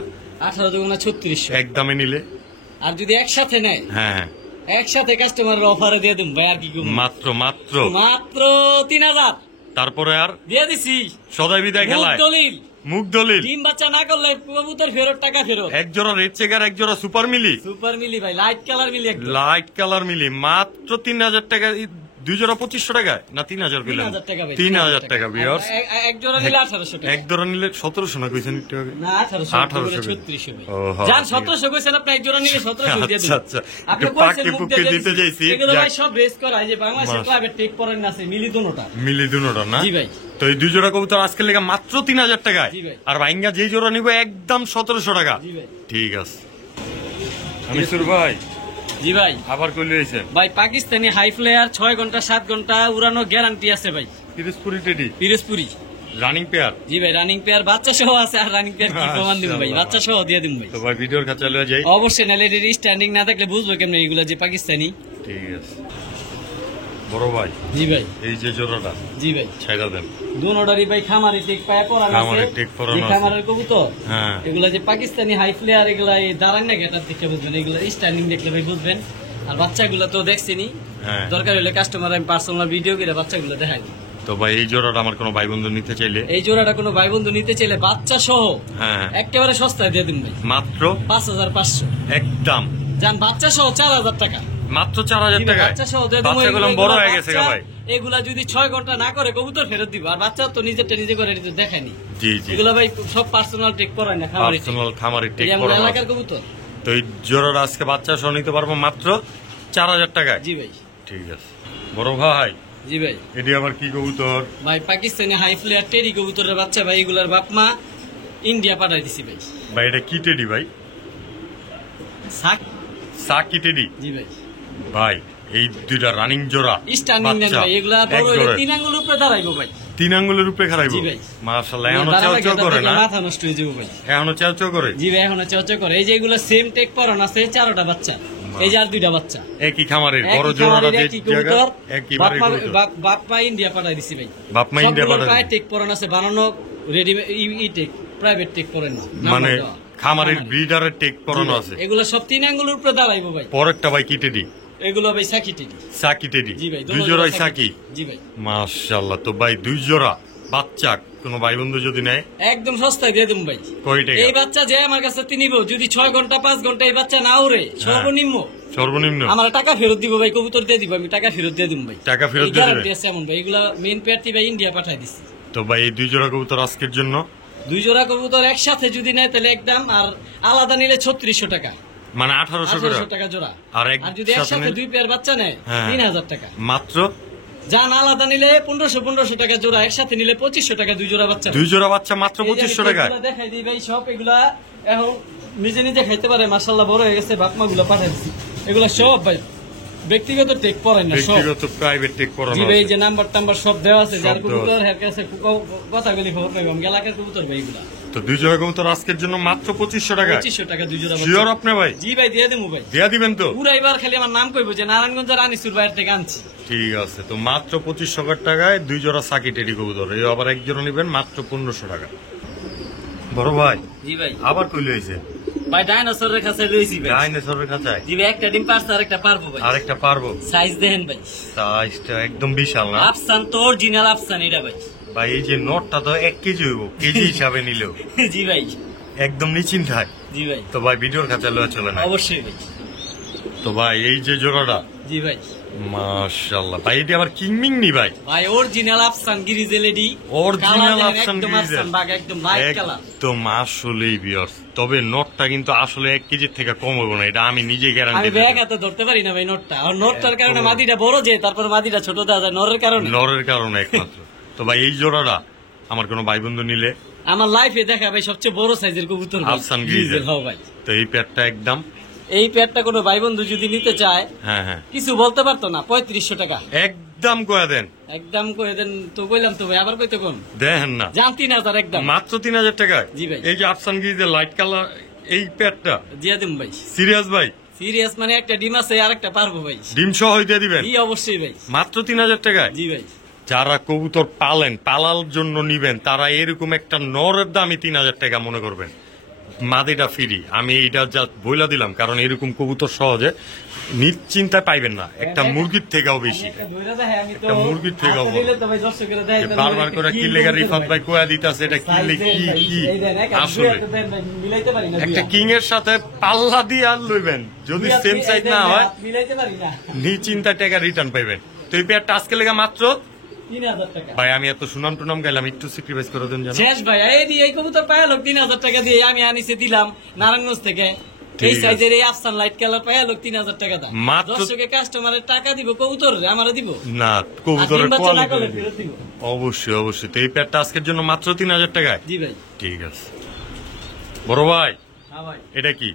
18 দোকানে 3600, একদমে নিলে আর যদি একসাথে নেয়, হ্যাঁ হ্যাঁ একসাথে কাস্টমারের অফারে দিয়ে দিন ভাই, আর কি করবো, মাত্র মাত্র মাত্র 3000 তারপরে আর দিয়ে দিছি। সদাই বিদায় খেলায় মুখ দলিল, মুখ দলিল ডিম বাচ্চা না করলে কবুতর ফেরত, টাকা ফেরত। এক জোড়া রেড চেকার এক জোড়া সুপার মিলি, সুপার মিলি ভাই, লাইট কালার মিলি একদম। লাইট কালার মিলি মাত্র 3000 টাকা। 2 জোড়া 2500 টাকায় না 3000 কইলেন? 3000 টাকা ভাই, 3000 টাকা ভিউয়ার্স। এক জোড়া নিলে 1800 টাকা, এক জোড়া নিলে 1700 না কইছেন একটু আগে? না 1800, 3600 ভাই। ও, হ্যাঁ, যান ঠিক আছে। 1700 কইছেন আপনি, এক জোড়া নিলে 1700 দিয়ে দিন। আচ্ছা আচ্ছা আপনি একটু বলছেন পাকে মুখ পুকে দিয়ে দিতে চাইছি। এগুলো ভাই যাক, সব রেস করা, এই যে বাংলাদেশের মাস। ক্লাবের টেক পরেন আছে মিলি দুটোটা। মিলি দুনোটা না? জি ভাই। তো এই 2 জোড়া কবুতর আজকের লেগে মাত্র 3000 টাকায়, জি ভাই। আর ভাইঙ্গা যেই জোড়া নিব একদম 1700 টাকা। জি ভাই। ঠিক আছে আনিসুর ভাই, জি ভাই। আবার কইলে হইছেন ভাই পাকিস্তানি হাই ফ্লেয়ার 6 ঘন্টা 7 ঘন্টা উড়ানো গ্যারান্টি আছে ভাই, পিরোজপুরি টেডি পিরোজপুরি। Running pair. জি ভাই, রানিং পেয়ার বাচ্চা সহ আছে, আর রানিং পেয়ার কি প্রমাণ দিব ভাই, মাশাআল্লাহ। বাচ্চা সহ দিয়ে দিন ভাই। তো ভাই ভিডিওর কাছে লয়ে যাই। অবশ্যই, নালে স্ট্যান্ডিং না থাকলে বুঝবো কেমন এইগুলা যে পাকিস্তানি। ঠিক আছে বড় ভাই, জি ভাই, এই যে জোড়াটা জি ভাই, ছাইড়া দেন। দুনোটারই ভাই খামারি টেক পায় পরানো আছে, খামারে টেক পরানো যে আছে। খামারের কবুতর হ্যাঁ এগুলা যে পাকিস্তানি হাই ফ্লেয়ার, এগুলা এই দাঁড়ান না গেটার দেখে বুঝবেন, এগুলা স্ট্যান্ডিং দেখলে ভাই বুঝবেন। আর বাচ্চাগুলো তো দেখছেনি, হ্যাঁ। দরকার হলে কাস্টমার আমি পার্সোনাল ভিডিও করে বাচ্চাগুলো দেখাই দিই। তো ভাই এই জোড়াটা আমার কোনো ভাই বন্ধু নিতে চাইলে এই জোড়াটা কোনো ভাই বন্ধু নিতে চাইলে বাচ্চা সহ হ্যাঁ একেবারে সস্তায় দিয়ে দিন ভাই, মাত্র 5500। একদম যান বাচ্চা সহ 4000 টাকা, মাত্র 4000 টাকা। বাচ্চা সহ দিয়ে দেবো। বাচ্চাগুলো বড় হয়ে গেছে গা ভাই। এগুলা যদি 6 ঘন্টা না করে কবুতর ফেরত দিব, আর বাচ্চা তো নিজেরটা নিজে করে এটা তো দেখায়নি। জি জি এগুলা ভাই সব পার্সোনাল টেক করায় না, খামারি টেক। পার্সোনাল খামারের টেক এই আমার করা এলাকার কবুতর। তো এই জোড়াটা আজকে বাচ্চা সহ নিতে পারবো মাত্র 4000 টাকায়। জি ভাই, ঠিক আছে বড় ভাই, জি ভাই। এটি আবার কি কবুতর? ভাই পাকিস্তানি হাই ফ্লেয়ার টেরি কবুতরের বাচ্চা ভাই, এগুলার বাপ মা ইন্ডিয়া পাঠাই দিছি ভাই। ভাই এটা কি টেডি ভাই? সাক। Psaki teddy. জি ভাই, ভাই এই দুইটা রানিং জোড়া স্ট্যান্ডিং নেন বাচ্চা, ভাই, এগুলা এক বড় হইলে জোড়ায়। 3 আঙ্গুল উপরে দাঁড়াইবো ভাই। 3 আঙ্গুলের উপরে খারাইবো। জি ভাই। মাশাআল্লাহ এখনো দাঁড়াবে চাও গেটা করে দেখলে না? মাথা নষ্ট হয়ে যাবে ভাই। এখনো চাও করে? জি ভাই, এখনো চর্চা করে। এই যে এগুলো সেম টেক পরানো আছে, 4টা বাচ্চা, এই যে আর 2টা বাচ্চা। একই খামারের বড় একই জোড়াটা খামারের যে একই জায়গা কবুতর, একই বাপ বাড়ির মা- কবুতর। বাপ মা ইন্ডিয়া পাঠাই দিছি ভাই। বাপ মা ইন্ডিয়া সবগুলোর পাঠাই পায়ে দিছি। টেক পরানো আছে, বানানো রেডি ই টেক, প্রাইভেট টেক পরেন না, মানে নাম্বার দেওয়া। খামারের খামারের। ব্রিডারের টেক পরানো জি ভাই, আছে। এগুলো সব 3 আঙ্গুলের উপরে দাঁড়াইবো ভাই। পরেরটা ভাই কি টেডি? এগুলো ভাই সাকি টেডি। সাকি টেডি। জি ভাই, 2 জোড়াই সাকি। জি ভাই, মাশাআল্লাহ। তো ভাই 2 জোড়া বাচ্চা কোনো ভাই বন্ধু যদি নেয় একদম সস্তায় দিয়ে দেবো ভাই। কয় টাকা? এই বাচ্চা যে আমার কাছে নিব, যদি 6 ঘন্টা 5 ঘন্টা এই বাচ্চা না উড়ে, সর্বনিম্ন সর্বনিম্ন আমার টাকা ফেরত দিব ভাই, কবুতর দিয়ে দিব, আমি টাকা ফেরত দিয়ে দিব ভাই। টাকা ফেরত দিয়ে গ্যারান্টি দিবে? আছে এমন ভাই, এগুলা মেইন পেয়ারটি ভাই ইন্ডিয়া পাঠাই দিছি। তো ভাই এই 2 জোড়া কবুতর আজকের জন্য 2 জোড়া কবুতর একসাথে যদি নেয় তাহলে একদম, আর আলাদা নিলে 3600 টাকা, মানে 1800 করে 1800 টাকা জোড়া। আর আর যদি একসাথে একসাথে নিলে? 2 পেয়ার বাচ্চা নেয় হ্যাঁ। 3000 টাকা। মাত্র যান আলাদা নিলে 1500 টাকা জোড়া, একসাথে নিলে 2500 টাকা 2 জোড়া বাচ্চা। 2 জোড়া বাচ্চা মাত্র এই যে আমি 2500 টাকায়। কেকগুলা দেখাই দিই ভাই, সব এগুলা এখন নিজে নিজে খাইতে পারে, মাশাআল্লাহ বড় হয়ে গেছে, বাপমা গুলা পাঠাই দিছি। এগুলা সব ভাই ব্যক্তিগত টেক পড়েন না, সব। ব্যক্তিগত প্রাইভেট টেক করানো জি ভাই, এই আছে। যে নাম্বার টাম্বার সব দেওয়া আছে, সব যার দেওয়া কবুতর হের কাছে কথাগুলি খবর পাইব, আমি এলাকার কবুতর ভাই এগুলা। তো 2 জোড়া কবুতর আজকের জন্য মাত্র 2500 টাকায়। 2500 টাকা 2 জোড়া শিওর বাচ্চা। আপনি ভাই? জি ভাই, দিয়ে দেবো ভাই। দেয়া দিবেন তো? পুরা এবার খালি আমার নাম কইবো যে নারায়ণগঞ্জ রানীসুর বাইরে থেকে আনছি। ঠিক আছে। তো মাত্র 2500 টাকায় 2 জোড়া সাকি টেডি কবুতর। এই আবার এক জোড়া নেবেন মাত্র 1500 টাকা। বড় ভাই জি ভাই, আবার কইলে হইছে ভাই ডাইনোসরের কাছে রইছি ভাই। ডাইনোসরের কাছায় জি ভাই, একটা ডিম পারছে আর একটা পারবো ভাই। আরেকটা পারবো? সাইজ দেখেন ভাই, সাইজটা একদম বিশাল না আফসান তো অরিজিনাল আফসান এটা ভাই। ভাই? এই যে নটটা তো 1 কেজি হইব, কেজি হিসাবে নিলেও জি ভাই, একদম নিশ্চিন্তায়। জি ভাই। তো ভাই ভিডিওর খাঁচা লয়ে চলে না? অবশ্যই ভাই। তো ভাই এই যে জোড়াটা, জি ভাই। মাশাআল্লাহ ভাই, এটা আবার কিংমিং নি ভাই? ভাই অরিজিনাল আফসান গিরিজ এলইডি, অরিজিনাল আফসান একদম গিরিজ, আফসান বাগ, একদম লাইট কালার। একদম আসলেই ভিউয়ার্স। তবে নটটা কিন্তু আসলে 1 কেজির থেকে কম হবে না, এটা আমি নিজে গ্যারান্টি আমি ব্যাগ হাতে ধরতে পারি না ভাই নটটা, আর নটটার কারণে মাদিটা বড় যে, তারপর মাদিটা ছোট দেওয়া যায় নরের কারণে। নরের কারণে একমাত্র। তো ভাই এই জোড়াটা আমার কোনো ভাই বন্ধু নিলে, আমার লাইফে দেখা ভাই সবচেয়ে বড় সাইজের কবুতর আফসান গিরিজের। হ্যাঁ ভাই। তো এই পেয়ারটা একদম, এই পেয়ারটা কোনো ভাই বন্ধু যদি নিতে চায়, হ্যাঁ হ্যাঁ, কিছু বলতে পারতো না, 3500 টাকা একদম কয়ে দেন। একদম কয়ে দেন। তো কইলাম তো ভাই, আবার কইতে কোন দেখেন না, জানতি না তার একদম মাত্র 3000 টাকায়। জি ভাই। এই যে আফসান গিরিজের লাইট কালার এই পেয়ারটা, দিয়া দিম ভাই। সিরিয়াস ভাই? সিরিয়াস মানে একটা ডিম আছে আর একটা পারবো ভাই। ডিম সহ দিয়ে দিবেন? জি অবশ্যই ভাই। মাত্র 3000 টাকায়? জি ভাই। যারা কবুতর পালেন, পালার জন্য নিবেন, তারা এরকম একটা নরের দামই 3000 টাকা মনে করবেন, মাদিটা ফ্রি। আমি এটা যা বইলা দিলাম, কারণ এরকম কবুতর সহজে নিশ্চিন্তায় পাইবেন না, একটা মুরগির থেকেও বেশি, একটা মুরগির থেকেও বড়। যে বারবার করে কি লেগা রিফাত ভাই কোয়া দিতেছে, এটা কি কি আসলে একটা কিং এর সাথে পাল্লা দিয়ে আর লইবেন, যদি সেম সাইজ না হয় নিশ্চিন্তা টাকা রিটার্ন পাইবেন। তো এই পেয়ারটা আজকে লেগা মাত্র 3000 টাকা ভাই। আমি এত সুনাম টুনাম গাইলাম, একটু স্যাক্রিফাইস করে দেন জানো? শেষ ভাই। এই কবুতর পায়া লোক 3000 টাকা দিয়ে আমি আনিছে দিলাম নারায়ণগঞ্জ থেকে। এই ঠিক সাইজের এই আফসান লাইট কালার পায়া লোক 3000 টাকা দাম। মাত্র। দর্শকে কাস্টমারের টাকা দিব, কবুতর আমারে দিব না, কবুতরের আর ডিম বাচ্চা না করলে কোয়ালিটি ফেরত দিব। অবশ্যই অবশ্যই। তো এই পেয়ারটা আজকের জন্য মাত্র 3000 টাকায়? জি ভাই। ঠিক আছে বড় ভাই। হ্যাঁ ভাই। এটা কি?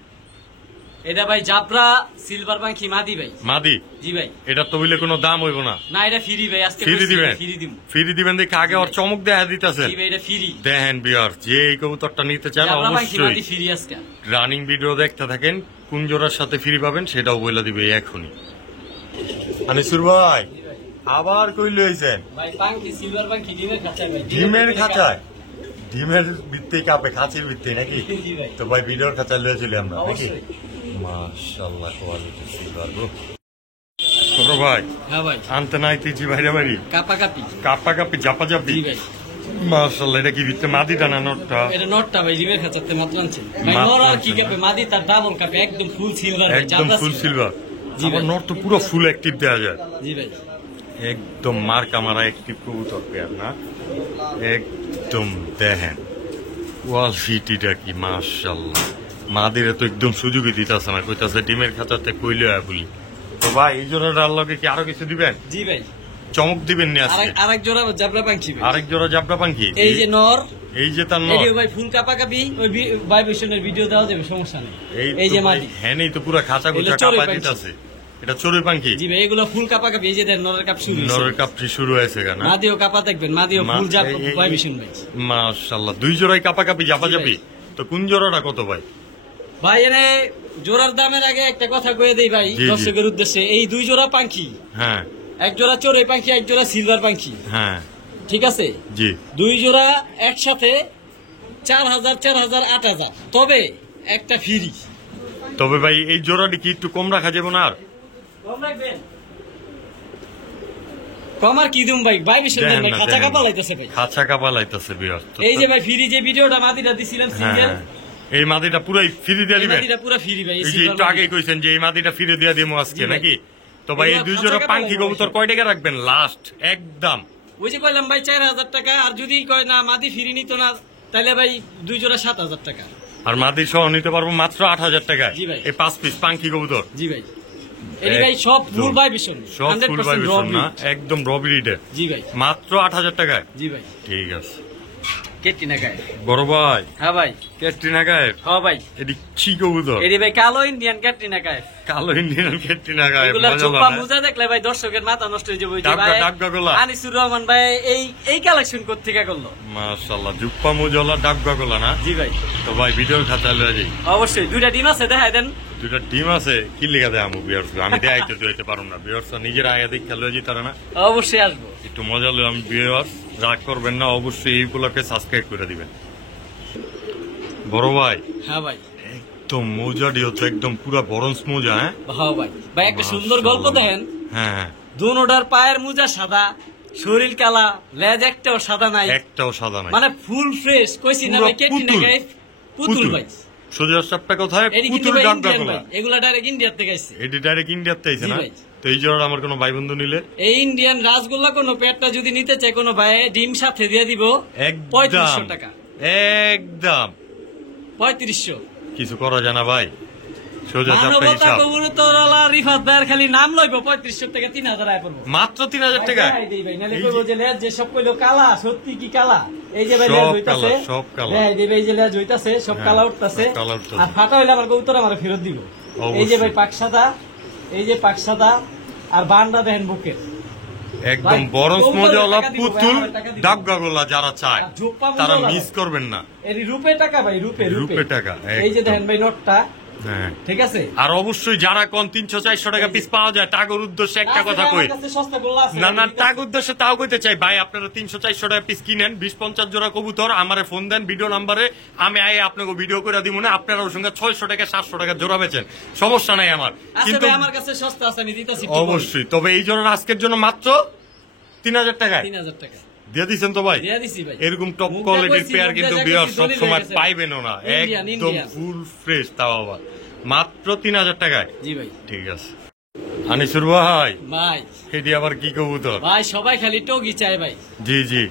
এটা ভাই জাবরা সিলভার পাখি মাদি ভাই। মাদি? জি ভাই। এটা তো বইলে কোনো দাম হইব না? না, এটা ফ্রি ভাই। আজকে ফ্রি দিবেন? ফ্রি দিব। ফ্রি দিবেন দেখে আগে ওর চমক দেখা দিতেছেন। জি ভাই, এটা ফ্রি। দেখেন বিয়ার, যে এই কবুতরটা নিতে চান জাবরা পাখি অবশ্যই মাদি ফ্রি আজকে। রানিং ভিডিও দেখতে থাকেন, কোন জোড়ার সাথে ফ্রি পাবেন সেটাও বলে দিবে এখনই। আনিসুর ভাই আবার কই লইছেন? ভাই পাখি সিলভার পাখি ডিমের খাঁচায় ভাই। ডিমের খাঁচায়? ডিমের ভিত্তি কাপে, খাঁচির ভিত্তি নাকি? জি ভাই। তো ভাই ভিডিওর খাঁচায় লয়ে চলি আমরা নাকি? অবশ্যই। মাশাআল্লাহ, কোয়ালিটি সিলভার গো। ছোট ভাই হ্যাঁ ভাই। আনতে নাইতেছি বাইরে বাড়ি, কাপা কাপি। কাপা কাপি জাপা জাপি। জি ভাই। মাশাআল্লাহ, এটা কি ভিতরে মাদিটা না নটটা? এটা নটটা ভাই, ডিমের খাঁচাতে মাত্র আনছেন ভাই। মাত্র নর আর কি আনছেন। কাপে, মাদি তার ডাবল কাপে, একদম ফুল সিলভার ভাই। একদম জাবরা ফুল সিলভার। জি আমার ভাই। নট তো পুরো ফুল অ্যাক্টিভ দেওয়া যায়। জি ভাই। একদম মার্কা মারা অ্যাক্টিভ কবুতর পেয়ার না, একদম দেখেন কোয়ালিটিটা কি মাশাআল্লাহ। মাদিরে তো একদম সুযোগই দিতেছে না, কইতাছে ডিমের খাঁচাতে কইলে বলি। তো ভাই এই জোড়াটা আল্লাহকে কি আরো কিছু দিবেন? জি ভাই। চমক দিবেন নি আজকে? আরেক জোড়া জাবরা পাখি ভাই। আরেক জোড়া জাবরা পাখি? এই যে নর, এই যে তার নর। এই ভাই ফুল কাপা কাপি, ওই ভাইব্রেশনের ভিডিও দেওয়া যাবে, সমস্যা নেই। এই যে মাদি, হ্যাঁ নেই তো পুরো খাঁচা এগুলো গোছা চড়ুই কাপা পাখি। দিতেছে। এটা চড়ুই পাখি? জি ভাই, এগুলো ফুল কাপা কাপি। এই যে দেন নরের কাপ শুরু হয়েছে। নরের কাপটি শুরু হয়েছে কেন? মাদিও কাপা দেখবেন, মাদিও ফুল জাপ ভাইব্রেশন ভাই। মাশাআল্লাহ, দুই জোড়াই কাপা কাপি জাপা জাপি। তো কোন জোড়াটা কত ভাই? ভাই এনে জোড়ার দামের আগে একটা কথা কয়ে দেই ভাই জি, জি। দর্শকের উদ্দেশ্যে। এই দুই জোড়া পাখি, হ্যাঁ এক জোড়া চড়ুই পাখি, এক জোড়া সিলভার পাখি, হ্যাঁ ঠিক আছে? জি। দুই জোড়া একসাথে 4000, 4000, 8000, তবে একটা ফ্রি। তবে ভাই এই জোড়াটি কি একটু কম রাখা যাবে না? আর কম আর কি দুম ভাই, ভাইব্রেশন দেখেন ভাই না, খাঁচা দেখেন কাপা না। লাইতেছে ভাই। খাঁচা কাপা লাইতেছে বিয়ার। এই যে ভাই ফ্রি যে ভিডিওটা মাদিটা দিছিলাম হ্যাঁ সিঙ্গেল, হ্যাঁ। এই মাদিটা পুরাই ফ্রি দিয়ে দিবেন? মাদিটা পুরো ফ্রি ভাই। এই যে একটু আগে কইছেন যে এই মাদিটা ফ্রি দিয়ে দিমু আজকে জি ভাই। নাকি? তো ভাই এই এগুলো দুই জোড়া খাঁচা কাপা পাখি লাগবে কবুতর কয় টাকা রাখবেন লাস্ট একদম? ওই যে কইলাম ভাই 4000 টাকা, আর যদি কয় না মাদি ফ্রি নিত না, তাহলে ভাই দুই জোড়া 7000 টাকা। আর মাদি সহ নিতে পারবো মাত্র 8000 টাকায়। জি ভাই। এই 5 পিস পাখি কবুতর জি ভাই। এটি ভাই সব ফুল ভাইব্রেশন, সব ফুল 100% ভাইব্রেশন raw না, meat। একদম রবিরিডে জি ভাই। মাত্র 8000 টাকায়। জি ভাই। ঠিক আছে কেটিনা গায়ে। বড় ভাই, হ্যাঁ ভাই। ক্যাটরিনা গায়েব? হ্যাঁ ভাই। এটি কি কবুতর? এটি ভাই কালো ইন্ডিয়ান কেটিনা গায়ে। কালো ইন্ডিয়ান ক্যাটরিনা গায়েব, এগুলা মজা চোপা না? মুজা দেখলে ভাই দর্শকের মাথা নষ্ট হয়ে যাবে। ওই যে ডাবগা, ভাই ডাবগা গোলা। আনিসুর রহমান ভাই এই কালেকশন কোত্থেকে করলো? মাশাআল্লাহ, জুপ্পা মুজলা ডাবগা গোলা না? জি ভাই। তো ভাই ভিডিওর খাতায় লয়ে যাই। অবশ্যই দুইটা ডিম আছে, দেখাই দেন। দুইটা টিম আছে, কি লিখা দেয় আমু বিয়ার্স? আমি দেখাইতে দিতে পারবো না, বিয়ার্স নিজের আগে দেখে লয়ে যেতে পারে না। অবশ্যই আসবো। একটু মজা লই আমি বিয়ার্স, রাগ করবেন না, অবশ্যই এইগুলোকে সাবস্ক্রাইব করে দিবেন। বড় ভাই, হ্যাঁ ভাই। একদম মোজাটি হচ্ছে একদম পুরা বরঞ্জ মোজা। হ্যাঁ হ্যাঁ ভাই। ভাই একটা সুন্দর গল্প দেখেন। হ্যাঁ, দুনোটার পায়ের মোজা সাদা, শরীর কালা, লেজ একটাও সাদা নাই, একটাও সাদা নাই, মানে ফুল ফ্রেশ। কইছি না পুরো ভাই কেটিনা পুতুল। গায়ে পুতুল ভাই। সোজা সাপটা কোথায়? এটি কিন্তু পুতুল ভাই ডাক ইন্ডিয়ান ডাকলা। ভাই, এগুলা ডাইরেক্ট ইন্ডিয়া থেকে আসছে। এটি ডাইরেক্ট ইন্ডিয়াতে আইছে জি না? ভাই। তো এই জোড়ার আমার কোনো ভাই বন্ধু নিলে এই ইন্ডিয়ান রাসগোল্লা কোনো পেটটা যদি নিতে চায় কোনো ভাই, ডিম সাথে দিয়ে দিব একদম 3500 টাকা। একদম 3500। কিছু করা যায় না ভাই, সোজা সাপটা মানবতা হিসাব। কবুতরওয়ালা রিফাত ভাইয়ের খালি নাম লইব 3500 থেকে 3000 আয় পড়বো। মাত্র 3000 টাকা। ভাই দেই ভাই, নালে এই কইবো যে- যে লেজ যে সব কইলো কালা, সত্যি কি কালা? এই যে ভাই সব লেজ হইতাছে, কালা, সব কালা। ভাই দেই ভাই, এই যে লেজ হইতাছে, সব হ্যাঁ, কালা উঠতাছে। সব কালা উঠতাছে। আর ফাটা হইলে আমার কবুতর আমার ফেরত দিব। অবশ্যই। এই যে ভাই পাক সাদা, এই যে পাক সাদা, আর বান্ডা দেখেন বুকের। একদম ভাই, বরঞ্চ কবুতরের মজাওয়ালা টাকা দিব, পুতুল ভাই, টাকা দিব। ডাবগাগোলা যারা চায় আর ঝোপ্পা তারা মজাওয়ালা মিস ভাই। করবেন না। এর রূপে টাকা ভাই, রূপে রূপে টাকা, এই যে একদম। দেখেন ভাই নোটটা, হ্যাঁ। ঠিক আছে? আর অবশ্যই যারা কোন 300-400 টাকা পিস পাওয়া যায়, টাকার উদ্দেশ্যে একটা আছে কথা ভাই, কই। আমার কাছে সস্তা গোল্লা আছে, না না, ঠিক আছে? টাকা উদ্দেশ্যে তাও কইতে চাই ভাই, আপনারা 300-400 টাকা পিস কিনেন, 20-50 জোড়া কবুতর আমারে ফোন দেন ভিডিও নাম্বারে, আমি আই আপনাকে ভিডিও করে দিব না, আপনারা ওর সঙ্গে 600 টাকা 700 টাকা জোড়া বেচেন, সমস্যা নাই আমার। আছে কিন্তু ভাই, আমার কাছে সস্তা আছে, আমি দিতাছি। অবশ্যই, তবে এই জন্য আজকের জন্য মাত্র 3000 টাকায় 3000 টাকা দিয়ে দিচ্ছেন তো ভাই। দিয়া দিছি ভাই। এরকম টপ মুখ কোয়ালিটির দেখাইছি, পেয়ার মুখ কিন্তু দেখাইছি, বিয়ার সব দলিল সময় হয়ে গেছে। পাইবেনও না, ইন্ডিয়ান, একদম ইন্ডিয়ান। ফুল ফ্রেশ, তাও আবার মাত্র 3000 টাকায়। জি ভাই। ঠিক আছে আনিসুর ভাই, ভাই এটি আবার কি কবুতর? ভাই সবাই খালি টগি চায় ভাই। জি জি,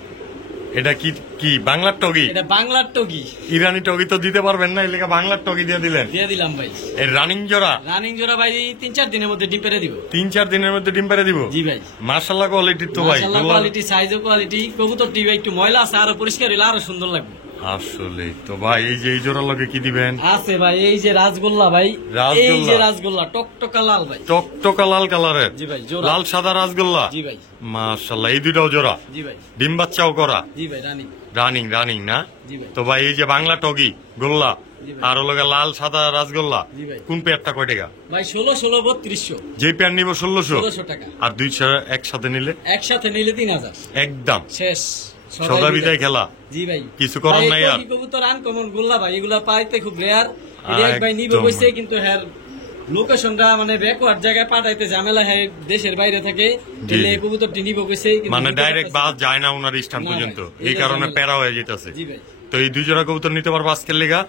এটা কি কি বাংলার টগি? এটা বাংলার টগি। ইরানি টগি তো দিতে পারবেন না, এলাকা বাংলার টগি দিয়ে দিলেন। দিয়ে দিলাম ভাই। এর রানিং জোড়া রানিং জোড়া ভাই 3-4 দিনের মধ্যে ডিম পেরে দিব। 3-4 দিনের মধ্যে ডিম পেরে দিব। জি ভাই। মাশাআল্লাহ কোয়ালিটির তো ভাই, মাশাআল্লাহ, গোল্লা- কোয়ালিটি, সাইজও কোয়ালিটি। কবুতরটি ভাই একটু ময়লা আছে, আরো পরিষ্কার হইলে আরো সুন্দর লাগবে। আসলে তো ভাই, এই যে এই জোড়া লগে কি দিবেন? আছে ভাই, এই যে রাসগোল্লা ভাই, রাসগোল্লা। এই যে রাসগোল্লা টকটকা লাল ভাই। টকটকা লাল কালারের, জি ভাই, জোড়া। লাল সাদা রাসগোল্লা। জি ভাই। মাশাআল্লাহ, এই দুইটাও জোড়া, জি ভাই। ডিম বাচ্চাও করা, জি ভাই, রানিং। রানিং রানিং না? জি ভাই। তো ভাই এই যে বাংলা টগি গোল্লা জি ভাই। আর ওলগে লাল সাদা রাসগোল্লা, জি ভাই। কোন পেয়ারটা কয় টাকা? ভাই 16 3200। যে পেয়ার নিব 1600 1600 টাকা। আর দুইটা একসাথে নিলে একসাথে নিলে 3000। একদম শেষ। সদা বিদায় খেলা। জি ভাই। কিছু করার ভাই, নাই আর। টগি কবুতর আনকমন গোল্লা ভাই, এগুলা পাইতে খুব রেয়ার। ভাই নিব একদম। কইছে, কিন্তু হ্যাঁ লোকেশনটা মানে ব্যাকওয়ার্ড জায়গায় পাঠাইতে ঝামেলা, হ্যাঁ দেশের বাইরে থেকে। জি, এলে জি। কবুতরটি নিব কইছে, কিন্তু মানে নিতে ডাইরেক্ট পারতাছে বাস যায় না ওনার স্থান না পর্যন্ত, ভাই, এই এটা কারণে ঝামেলা। প্যারা হয়ে যেতেছে। জি ভাই। তো এই দুই জোড়া কবুতর নিতে পারবো আজকের লেগা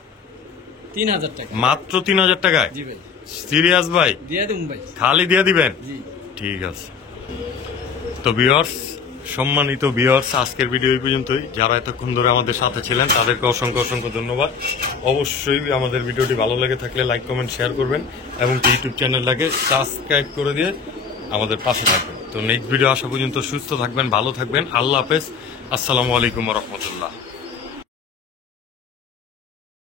3000 টাকা। মাত্র 3000 টাকায়। জি ভাই। সিরিয়াস ভাই, দিয়ে দিন ভাই। খালি দিয়ে দিবেন? জি। ঠিক আছে। তো ভিউয়ার্স, সম্মানিত ভিউয়ার্স, আজকের ভিডিও এই পর্যন্তই। যারা এতক্ষণ ধরে আমাদের সাথে ছিলেন তাদেরকে অসংখ্য অসংখ্য ধন্যবাদ। অবশ্যই আমাদের ভিডিওটি ভালো লেগে থাকলে লাইক কমেন্ট শেয়ার করবেন এবং ইউটিউব চ্যানেলটাকে সাবস্ক্রাইব করে দিয়ে আমাদের পাশে থাকবেন। তো নেক্সট ভিডিও আসা পর্যন্ত সুস্থ থাকবেন, ভালো থাকবেন। আল্লাহ হাফেজ, আসসালামু আলাইকুম ওয়া রাহমাতুল্লাহ।